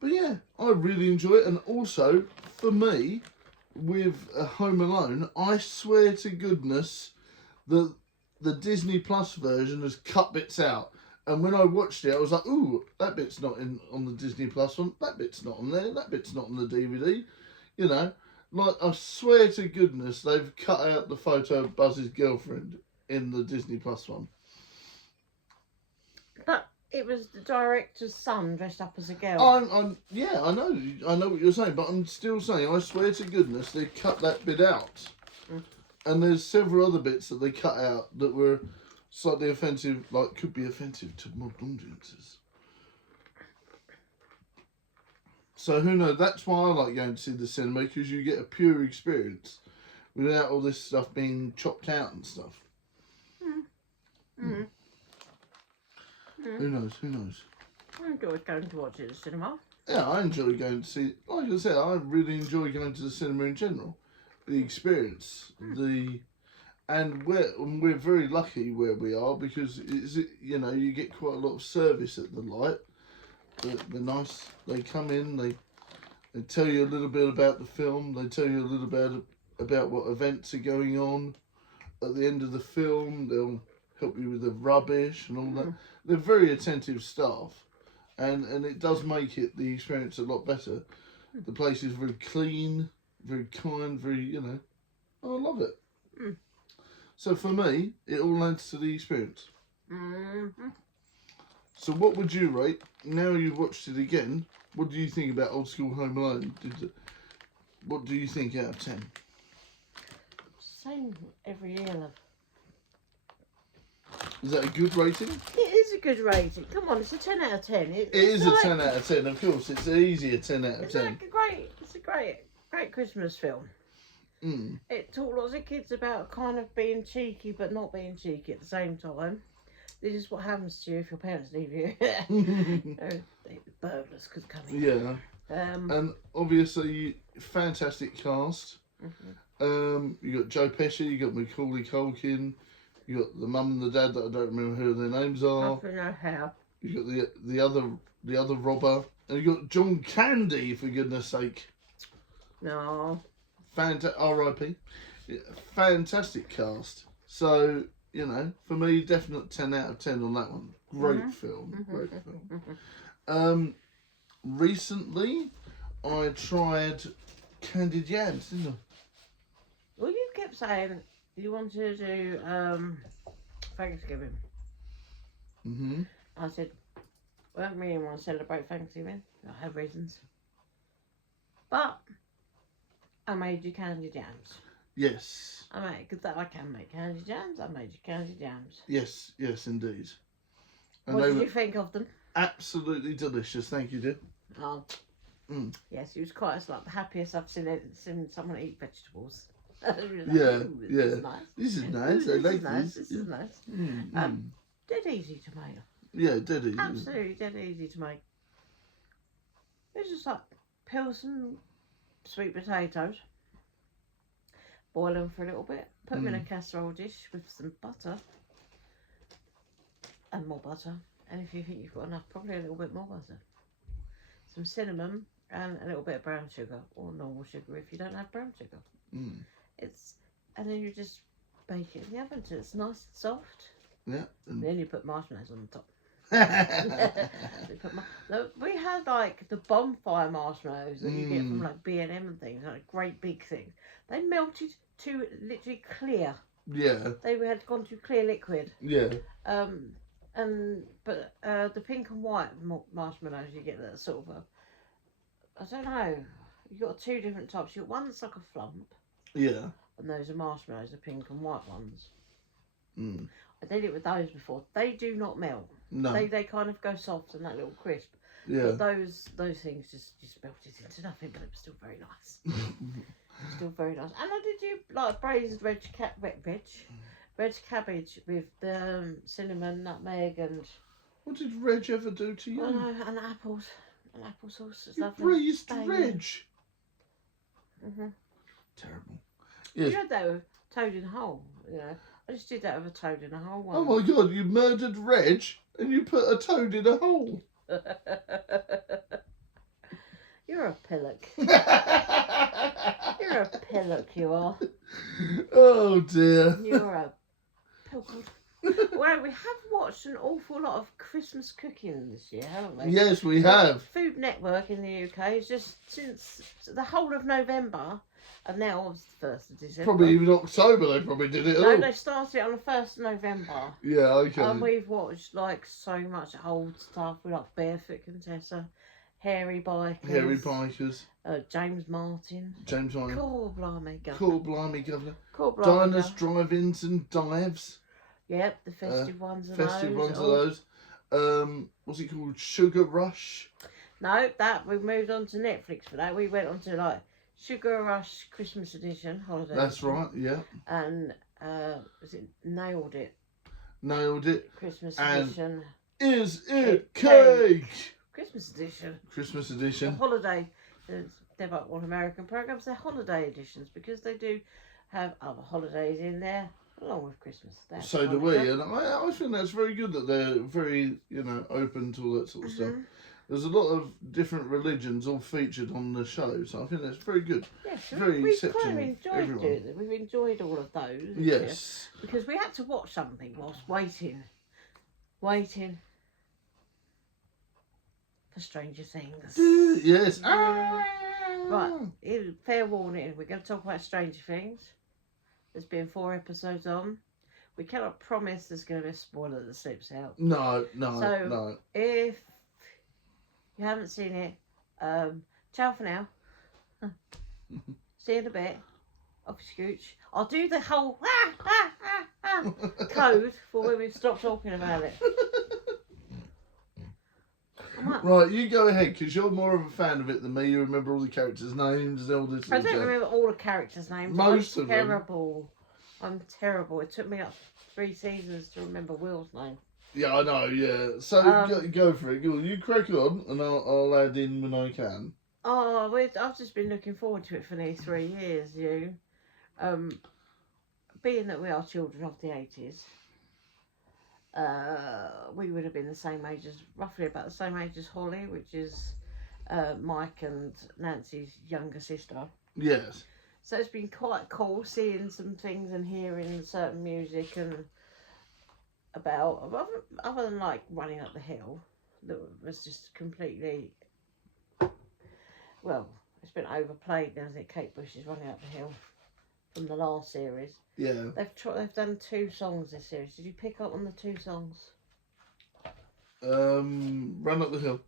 But yeah, I really enjoy it. And also, for me, with Home Alone, I swear to goodness that the Disney Plus version has cut bits out. And when I watched it, I was like, ooh, that bit's not on the Disney Plus one, that bit's not on there, that bit's not on the DVD. Like, I swear to goodness, they've cut out the photo of Buzz's girlfriend in the Disney Plus one. But it was the director's son dressed up as a girl. Yeah, I know what you're saying, but I'm still saying, I swear to goodness, they cut that bit out. And there's several other bits that they cut out that were slightly offensive, like could be offensive to modern audiences. So who knows? That's why I like going to see the cinema, because you get a pure experience without all this stuff being chopped out and stuff. Who knows? I enjoy going to watch it at the cinema. Yeah, I enjoy going to see. Like I said, I really enjoy going to the cinema in general. The experience, and we're very lucky where we are because you get quite a lot of service at the Light. They're nice. They come in. They tell you a little bit about the film. They tell you a little bit about what events are going on. at the end of the film, they'll help you with the rubbish and all that. They're very attentive staff, and it does make the experience a lot better. The place is very clean, very kind, very, I love it. So for me, it all adds to the experience. So what would you rate, now you've watched it again, what do you think about Old School Home Alone? What do you think out of 10? Same every year, love. Is that a good rating? It is a good rating. Come on, it's a 10 out of 10. It is a 10 out of 10, of course. It's easy a 10 out of 10. It's a great Christmas film. It taught lots of kids about kind of being cheeky but not being cheeky at the same time. This is what happens to you if your parents leave you. Burglars could come in. Yeah. And obviously, fantastic cast. You got Joe Pesci, you got Macaulay Culkin, you got the mum and the dad that I don't remember who their names are. I don't know how. You got the other robber, and you got John Candy, for goodness sake. No. R.I.P. Yeah, fantastic cast. So, for me, definite 10 out of 10 on that one. Great film. Great film. Recently, I tried candied yams, didn't I? Well, you kept saying you wanted to do Thanksgiving. I said, well, I don't really want to celebrate Thanksgiving. I have reasons. But I made you candied yams. Yes. Because I can make candied yams. I made you candied yams. Yes, indeed. And what did you think of them? Absolutely delicious, thank you, dear. Oh. Yes, it was quite the happiest I've seen someone eat vegetables. This is nice. This is nice. I like this. This is nice. Dead easy to make. Yeah, dead easy. Absolutely dead easy to make. It's just like peel some sweet potatoes, boil them for a little bit, put them in a casserole dish with some butter and more butter. And if you think you've got enough, probably a little bit more butter. Some cinnamon and a little bit of brown sugar or normal sugar if you don't have brown sugar. And then you just bake it in the oven till it's nice and soft. Yeah. And then you put marshmallows on the top. We had like the bonfire marshmallows that you get from like B&M and things, like great big things. They melted to literally clear. Yeah. They had gone to clear liquid. Yeah. But the pink and white marshmallows, you get that sort of I don't know. You got two different types. You got one that's like a flump. Yeah. And those are marshmallows, the pink and white ones. I did it with those before. They do not melt. No. They kind of go soft and that little crisp. Yeah. But those things just melted into nothing, but it was still very nice. Still very nice. And I did you like braised red cabbage with the cinnamon, nutmeg, and what did Reg ever do to you? Oh no, and apples, and applesauce. You braised Reg. Terrible. Yes. You had that with toad in a hole. I just did that with a toad in a hole once. Oh my God! You murdered Reg and you put a toad in a hole. You're a pillock. You're a pillock, you are. Oh dear. You're a pillock. Well, we have watched an awful lot of Christmas cooking this year, haven't we? Yes, we have. Food Network in the UK is just since the whole of November, and now it's the 1st of December. Probably even October they probably did it. No, they started it on the 1st of November. Yeah, okay. And we've watched like so much old stuff. We like Barefoot Contessa, Hairy Bikers. James Martin. Cool blimey governor. Diners, drive-ins and dives. Yep, the festive ones are festive ones are those. What's it called? Sugar Rush? No, that we moved on to Netflix for that. We went on to like Sugar Rush Christmas Edition holiday. That's right, yeah. And was it Nailed It? Nailed It. Christmas Edition. Is it cake? Christmas Edition. Christmas Edition. The holiday. They're like all American programs. They're holiday editions because they do have other holidays in there. Along with Christmas. So do we, and I think that's very good that they're very, open to all that sort of stuff. there's a lot of different religions all featured on the show, so I think that's very good. Yes, Very we've accepting kind of of enjoyed everyone. it. We've enjoyed all of those. Yes. Because we had to watch something whilst waiting for Stranger Things. Yes. Right, fair warning, we're going to talk about Stranger Things. There's been 4 episodes on. We cannot promise there's going to be a spoiler that slips out. No. So, if you haven't seen it, ciao for now. See you in a bit. Off you scooch. I'll do the whole code for when we stop talking about it. Right, you go ahead, because you're more of a fan of it than me. You remember all the characters' names and all this. I don't remember all the characters' names. Most I'm of them. terrible. I'm terrible. It took me up 3 seasons to remember Will's name. Yeah, I know, yeah. So, go for it. You crack on, and I'll add in when I can. Oh, I've just been looking forward to it for nearly 3 years, being that we are children of the 80s, we would have been the same age as, roughly about the same age as Holly, which is Mike and Nancy's younger sister. Yes. So it's been quite cool seeing some things and hearing certain music and about, other than like Running Up the Hill, that was just completely, well, it's been overplayed now, isn't it? Kate Bush is Running Up the Hill from the last series. Yeah. They've done 2 songs this series. Did you pick up on the 2 songs? Run Up the Hill.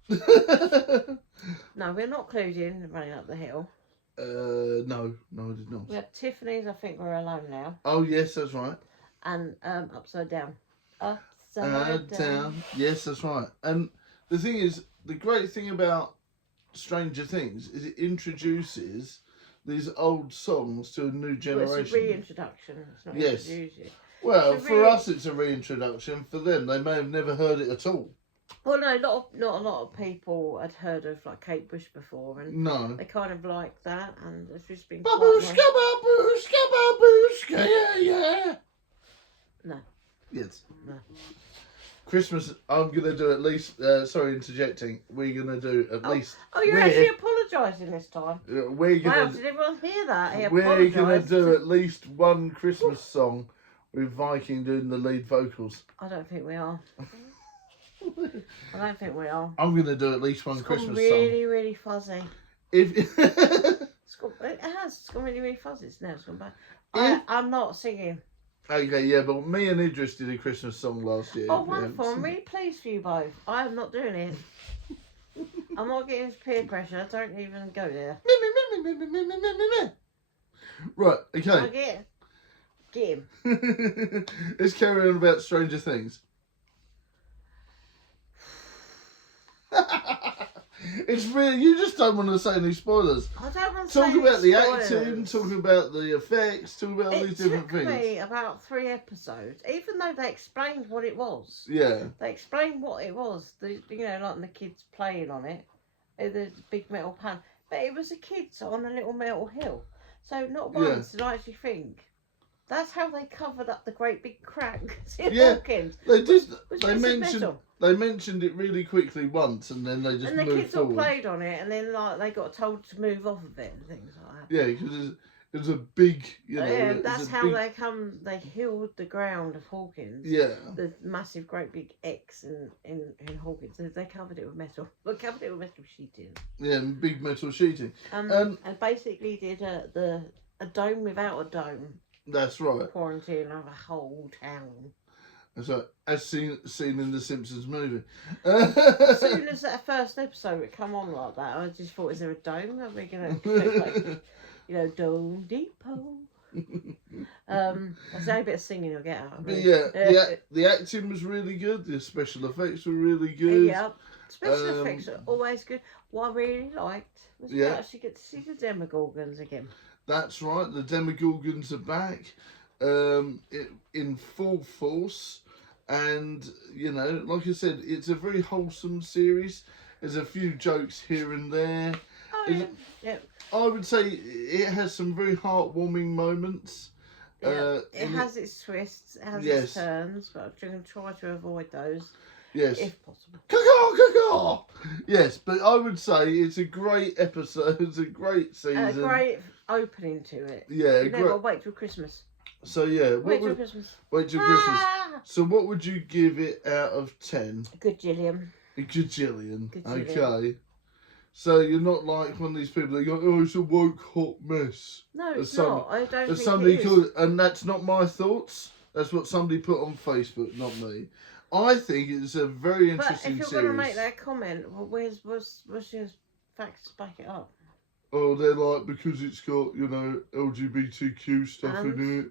No, we're not clued in Running Up the Hill. No, I did not. We have Tiffany's, I think we're alone now. Oh, yes, that's right. And Upside Down. Upside Down. Yes, that's right. And the thing is, the great thing about Stranger Things is it introduces these old songs to a new generation. Well, it's a reintroduction. It's not introducing. Well, for us it's a reintroduction. For them, they may have never heard it at all. Well, no, not a lot of people had heard of like Kate Bush before, and no, they kind of like that, and it's just been babushka, babushka, babushka, yeah. No. Yes. No. Christmas, I'm going to do at least, sorry, interjecting, we're going to do at least... Oh, you're actually apologising this time. We're gonna, wow, did everyone hear that? We're going to do at least one Christmas song with Viking doing the lead vocals. I don't think we are. I don't think we are. I'm going to do at least one Christmas song. It's really, really fuzzy. If It's gone really, really fuzzy. It's gone back. I'm not singing. Okay, yeah, but me and Idris did a Christmas song last year. Oh, wonderful. I'm really pleased for you both. I am not doing it. I'm not getting into peer pressure. Don't even go there. Right, okay. Get him. Let's carry on about Stranger Things. It's really, you just don't want to say any spoilers. I don't want to talk say about the spoilers. acting, talk about the effects, talk about all these different things. It took me about 3 episodes, even though they explained what it was. Yeah. They explained what it was. Like the kids playing on it. The big metal pan. But it was the kids on a little metal hill. So not once did I actually think, that's how they covered up the great big crack in Hawkins. They did. Metal. They mentioned it really quickly once, and then they just moved forward. And the kids all played on it, and then they got told to move off of it and things like that. Yeah, because it was a big, that's how they healed the ground of Hawkins. Yeah. The massive, great big X in Hawkins. They covered it with metal. They covered it with metal sheeting. Yeah, and big metal sheeting. And basically did a dome without a dome. That's right. Quarantine of a whole town. That's right. As seen in the Simpsons movie. As soon as that first episode would come on like that, I just thought, is there a dome? Are we going to like, Dome Depot? That's the only bit of singing you'll get out of But it. the acting was really good. The special effects were really good. Yeah, special effects are always good. What I really liked was we actually get to see the Demogorgons again. That's right. The Demogorgons are back in full force. And, like I said, it's a very wholesome series. There's a few jokes here and there. Oh, yeah. I would say it has some very heartwarming moments. Yeah. It has its twists, it has its turns, but I'm going to try to avoid those. Yes. If possible. Caw-caw. Yes, but I would say it's a great episode. It's a great season. A great opening to it. Yeah, You never wait till Christmas. So yeah, wait till Christmas. Wait till Christmas. So what would you give it out of 10? A gajillion. A gajillion. Okay. So you're not like one of these people that go, oh, it's a woke hot mess. No, it's not. I don't think it is. And that's not my thoughts. That's what somebody put on Facebook, not me. I think it's a very interesting series. But if you're going to make that comment, well, what's your facts to back it up? Oh, they're like, because it's got, you know, LGBTQ stuff in it.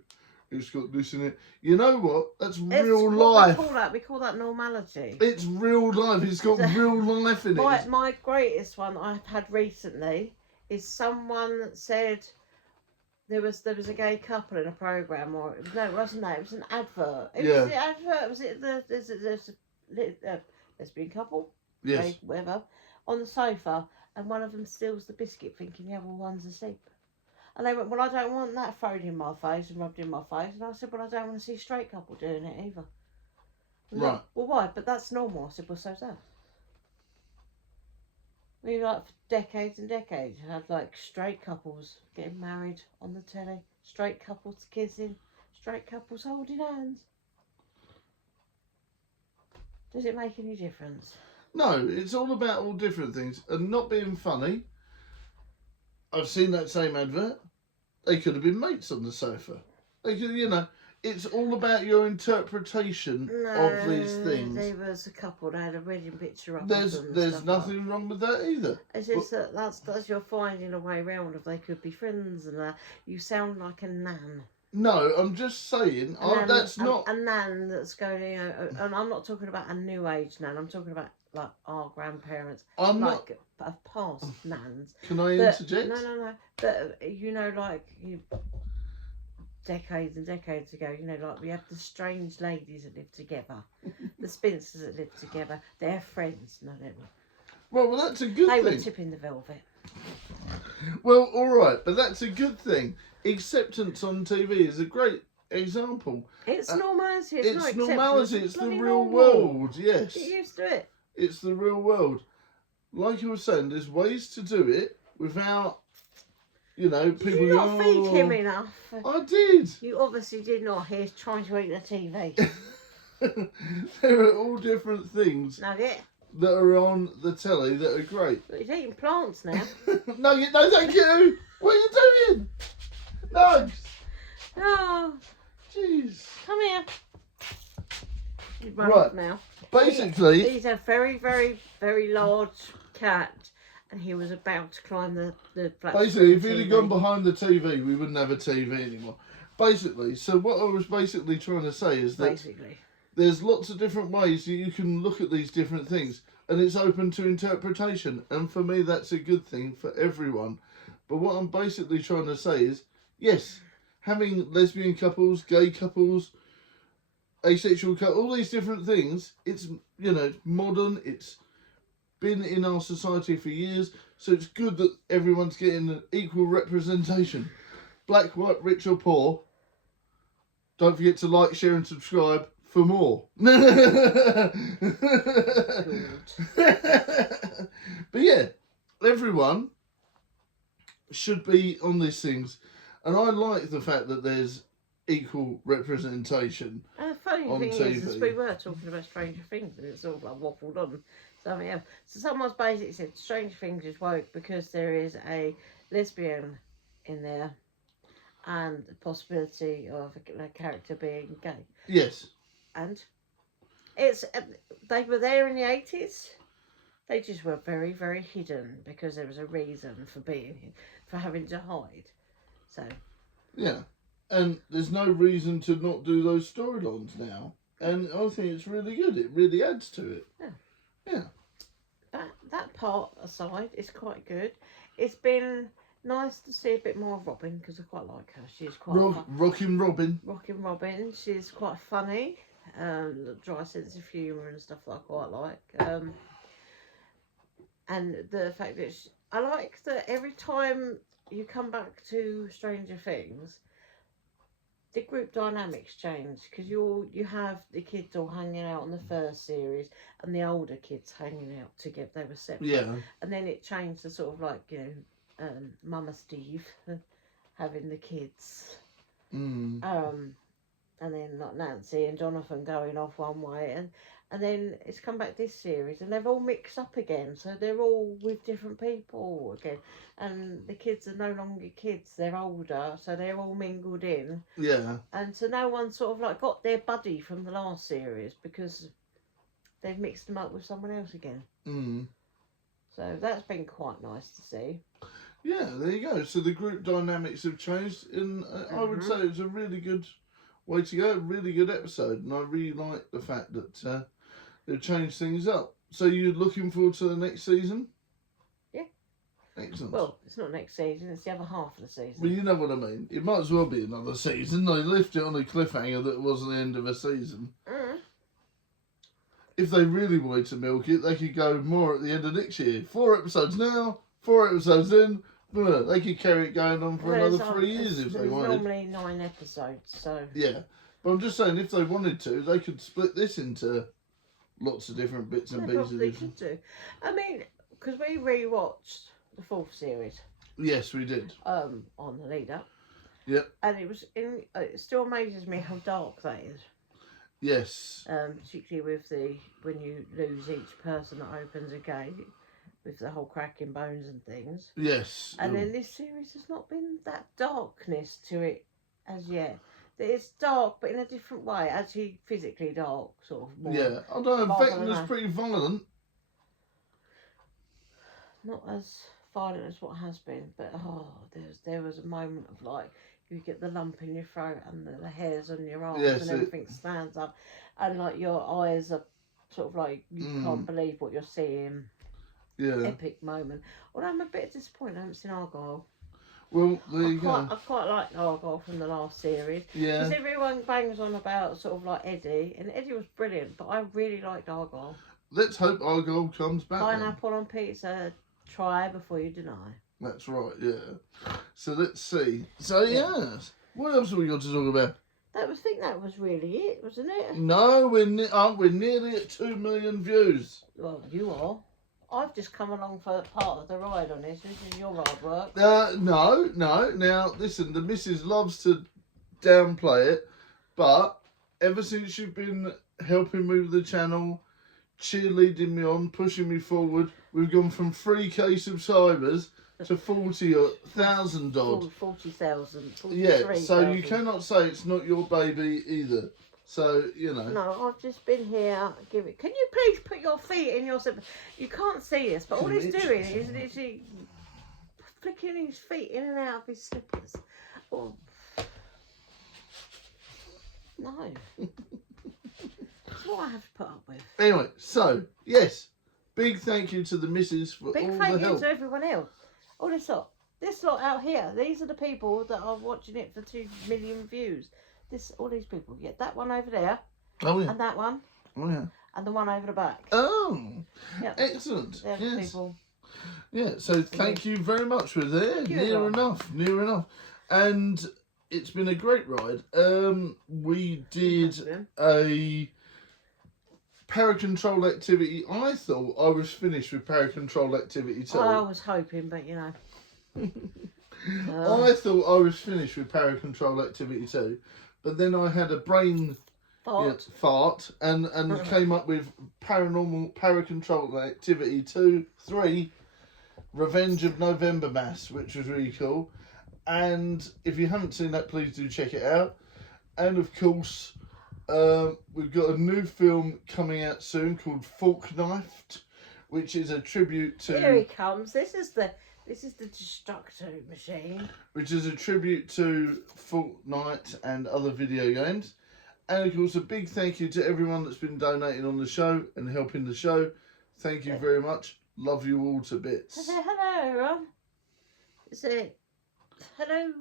It's got this in it. You know what? That's real life. We call that normality. It's real life. It's got real life in it. My greatest one I've had recently is someone said there was a gay couple in a programme, or no, it wasn't that. It was an advert. Was the advert. Was it the lesbian couple? Yes. Gay, whatever. On the sofa, and one of them steals the biscuit, thinking the other one's asleep. And they went, well, I don't want that thrown in my face and rubbed in my face. And I said, well, I don't want to see a straight couple doing it either. And right. Like, well, why? But that's normal. I said, well, so's that. We like for decades and decades had like straight couples getting married on the telly, straight couples kissing, straight couples holding hands. Does it make any difference? No, it's all about all different things and not being funny. I've seen that same advert. They could have been mates on the sofa. They could, you know, it's all about your interpretation of these things. There was a couple. They had a wedding picture up. There's nothing wrong with that either. It's just that's you're finding a way around if they could be friends and that. You sound like a nan. No, I'm just saying. That's not a nan that's going. And I'm not talking about a new age nan. I'm talking about like our grandparents. I'm like past nans. Can I interject? No. But you know, like decades and decades ago, you know, like we had the strange ladies that lived together, the spinsters that lived together. They're friends. No, they're not. Well, that's a good thing. They were tipping the velvet. Well, all right, but that's a good thing. Acceptance on TV is a great example. It's normality. It's not normality. It's the real world. Yes. Get used to it. It's the real world. Like you were saying, there's ways to do it without, you know, people. Did you not feed him enough? I did. You obviously did not. He's trying to eat the TV. There are all different things. Nugget. That are on the telly that are great. But he's eating plants now. Nugget, no, thank you. What are you doing? Nugs. Oh. Jeez. Come here. He's right now. Basically, he's a very, very, very large cat, and he was about to climb the flat. Basically, if he'd have gone behind the TV, we wouldn't have a TV anymore. Basically, so what I was basically trying to say is that there's lots of different ways that you can look at these different things, and it's open to interpretation. And for me, that's a good thing for everyone. But what I'm basically trying to say is, yes, having lesbian couples, gay couples, asexual couples, all these different things, it's, you know, modern, it's been in our society for years, so it's good that everyone's getting an equal representation. Black, white, rich or poor. Don't forget to like, share and subscribe for more. But yeah, everyone should be on these things. And I like the fact that there's equal representation the funny on thing TV. is we were talking about Stranger Things and it's all like waffled on something else. So someone's basically said Stranger Things is woke because there is a lesbian in there and the possibility of a character being gay. Yes. And it's they were there in the 80s. They just were very, very hidden because there was a reason for having to hide. So yeah, and there's no reason to not do those storylines now, and I think it's really good. It really adds to it. Yeah. That part aside, it's quite good. It's been nice to see a bit more of Robin because I quite like her. She's quite Rockin' Robin. Rockin' Robin. She's quite funny. Dry sense of humour and stuff that I quite like. And the fact that I like that every time you come back to Stranger Things, the group dynamics changed because you have the kids all hanging out on the first series and the older kids hanging out together. They were separate. Yeah. And then it changed to sort of like, Mama Steve having the kids. Mm. And then like Nancy and Jonathan going off one way, and then it's come back this series and they've all mixed up again, so they're all with different people again, and the kids are no longer kids, they're older, so they're all mingled in. Yeah. And so no one sort of like got their buddy from the last series because they've mixed them up with someone else again. Mm. So that's been quite nice to see. Yeah, there you go. So the group dynamics have changed, and I would say it's a really good way to go, really good episode, and I really like the fact that they've changed things up. So you're looking forward to the next season? Yeah. Excellent. Well, it's not next season, it's the other half of the season. Well, you know what I mean. It might as well be another season. They left it on a cliffhanger that wasn't the end of a season. If they really wanted to milk it, they could go more at the end of next year. 4 episodes now, 4 episodes then. They could carry it going on for another 3 years if they wanted. Normally 9 episodes, so... Yeah. But I'm just saying, if they wanted to, they could split this into lots of different bits and pieces. They could do. I mean, because we rewatched the 4th series. Yes, we did. On the lead up. Yep. And it still amazes me how dark that is. Yes. Particularly with when you lose each person that opens a gate, with the whole cracking bones and things. Yes. And then this series has not been that darkness to it as yet. It's dark, but in a different way. Actually, physically dark, sort of. More, yeah. I don't know. Vecna's pretty violent. Not as violent as what has been, but there was a moment of like, you get the lump in your throat and the hairs on your arms, and everything stands up, and like your eyes are sort of like you can't believe what you're seeing. Yeah. Epic moment. Although I'm a bit disappointed I haven't seen Argyle. Well, there you go. I quite like Argyle from the last series. Yeah. Because everyone bangs on about sort of like Eddie, and Eddie was brilliant, but I really liked Argyle. Let's hope Argyle comes back. Pineapple on pizza, try before you deny. That's right, yeah. So let's see. So, yes. What else have we got to talk about? I think that was really it, wasn't it? No, we're nearly at 2 million views. Well, you are. I've just come along for part of the ride on this. This is your hard work. No. Now, listen, the missus loves to downplay it, but ever since you've been helping me with the channel, cheerleading me on, pushing me forward, we've gone from 3k subscribers to 40,000 odd. 40,000. Yeah, so you cannot say it's not your baby either. So, you know. No, I've just been here. Can you please put your feet in your slippers? You can't see this, but all he's doing is literally flicking his feet in and out of his slippers. Oh. No. That's what I have to put up with. Anyway, so, yes. Big thank you to the missus for all the help. Big thank you to everyone else. Oh, this lot out here, these are the people that are watching it for 2 million views. All these people. Yeah, that one over there. Oh, yeah. And that one. Oh, yeah. And the one over the back. Oh, yep. Excellent. They're the people. Yeah, so thank you very much. We're there. Near enough. And it's been a great ride. We did a para-control activity. I thought I was finished with para-control activity 2. I was hoping, but you know. I thought I was finished with para-control activity 2, but then I had a brain fart and came up with paranormal para-control activity 2, 3, Revenge of November Mass, which was really cool. And if you haven't seen that, please do check it out. And of course, we've got a new film coming out soon called Fork Knifed, which is a tribute to... Here he comes. This is the Destructo machine. Which is a tribute to Fortnite and other video games. And of course, a big thank you to everyone that's been donating on the show and helping the show. Thank you very much. Love you all to bits. Say hello, everyone. Say hello.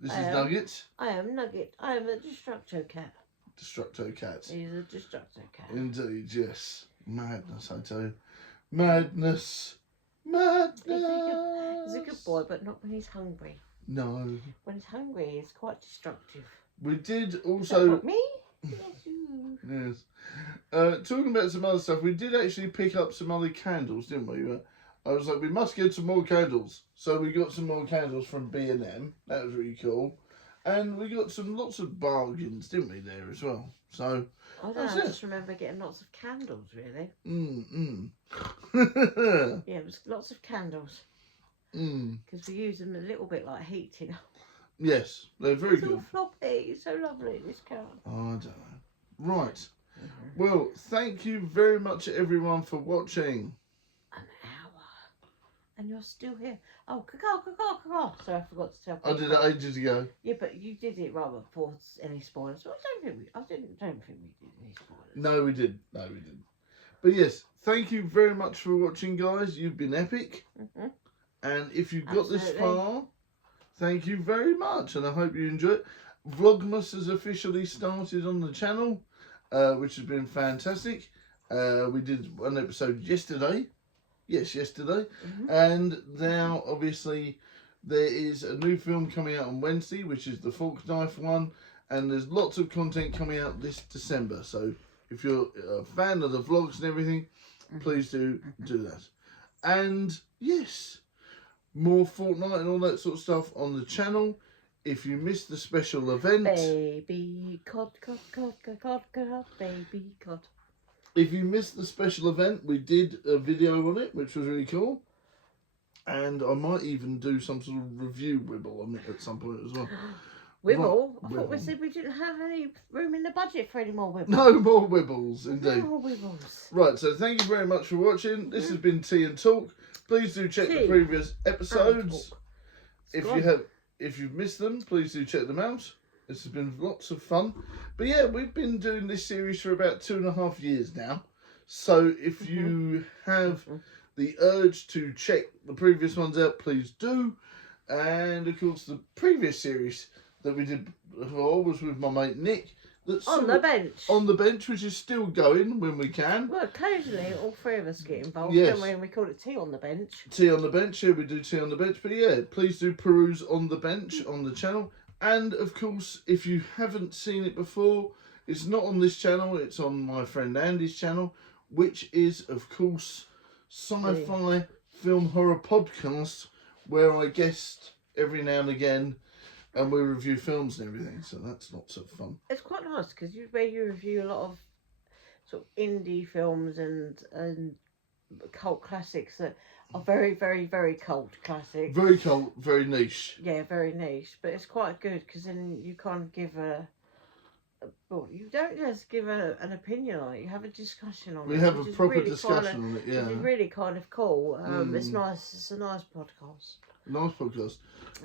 This is Nugget. I am Nugget. I am a Destructo cat. Destructo cat. He's a Destructo cat. Indeed, yes. Madness, I tell you. Madness. Madness. He's a good boy, but not when he's hungry. No. When he's hungry, he's quite destructive. We did also... Me? Yes, you. Yes. Talking about some other stuff, we did actually pick up some other candles, didn't we? I was like, we must get some more candles. So we got some more candles from B&M. That was really cool. And we got lots of bargains, didn't we, there as well? So, I don't know, I just remember getting lots of candles, really. Yeah, it was lots of candles. Because we use them a little bit like heating. Yes, they're very it's good. It's all floppy. It's so lovely, this car. Oh, I don't know. Right. Well, thank you very much, everyone, for watching. An hour. And you're still here. Oh, caw. Sorry, I forgot to tell. I did it ages ago. Yeah, but you did it right before any spoilers. So I don't think we did any spoilers. No, we didn't. But yes, thank you very much for watching, guys. You've been epic. And if you've got this far, thank you very much. And I hope you enjoy it. Vlogmas has officially started on the channel, which has been fantastic. We did one episode yesterday. Yes, yesterday. And now, obviously, there is a new film coming out on Wednesday, which is the fork knife one. And there's lots of content coming out this December. So if you're a fan of the vlogs and everything, please do that. And yes, more Fortnite and all that sort of stuff on the channel. If you missed the special event... Baby cod, baby cod. If you missed the special event, we did a video on it, which was really cool. And I might even do some sort of review wibble on it at some point as well. Wibble? I thought we said we didn't have any room in the budget for any more wibbles. No more wibbles, indeed. No more wibbles. Right, so thank you very much for watching. This has been Tea and Talk. Please do check the previous episodes. If you've missed them, please do check them out. This has been lots of fun. But yeah, we've been doing this series for about 2.5 years now. So if you have the urge to check the previous ones out, please do. And of course, the previous series that we did before was with my mate Nick. That's on the bench. On the bench, which is still going when we can. Well, occasionally all three of us get involved. Yes. Don't we? And we call it Tea on the Bench. Tea on the Bench, yeah, we do Tea on the Bench. But yeah, please do peruse On the Bench on the channel. And of course, if you haven't seen it before, it's not on this channel, it's on my friend Andy's channel, which is, of course, Sci-Fi Film Horror Podcast, where I guest every now and again and we review films and everything, so that's lots of fun. It's quite nice because you review a lot of sort of indie films and cult classics that are very, very, very cult classics. Very cult, very niche. Yeah, very niche, but it's quite good because then you kind of give well, you don't just give an opinion on it, you have a discussion on it. We have a proper discussion on it, yeah. Which is really kind of cool. It's nice, it's a nice podcast. Nice podcast.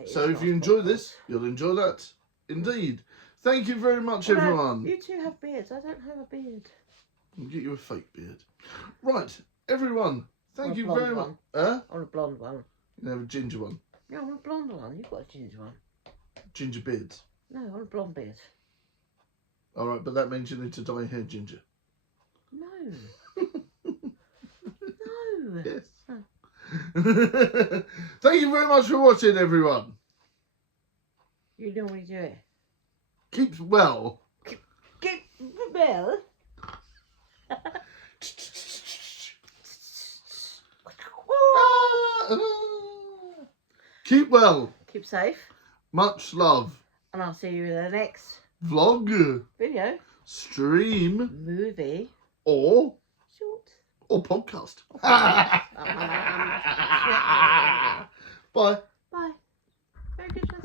So if you enjoy this, you'll enjoy that. Indeed. Thank you very much, everyone. You two have beards. I don't have a beard. I'll get you a fake beard. Right, everyone. Thank you very much. I want a blonde one. You have a ginger one. Yeah, I want a blonde one. You've got a ginger one. Ginger beards. No, I want a blonde beard. All right, but that means you need to dye your hair ginger. No. No. Yes. Thank you very much for watching, everyone. You normally do it. Keep well. Keep well. Keep well. Keep safe. Much love. And I'll see you in the next vlog, video, stream, movie, or short, or podcast. Bye.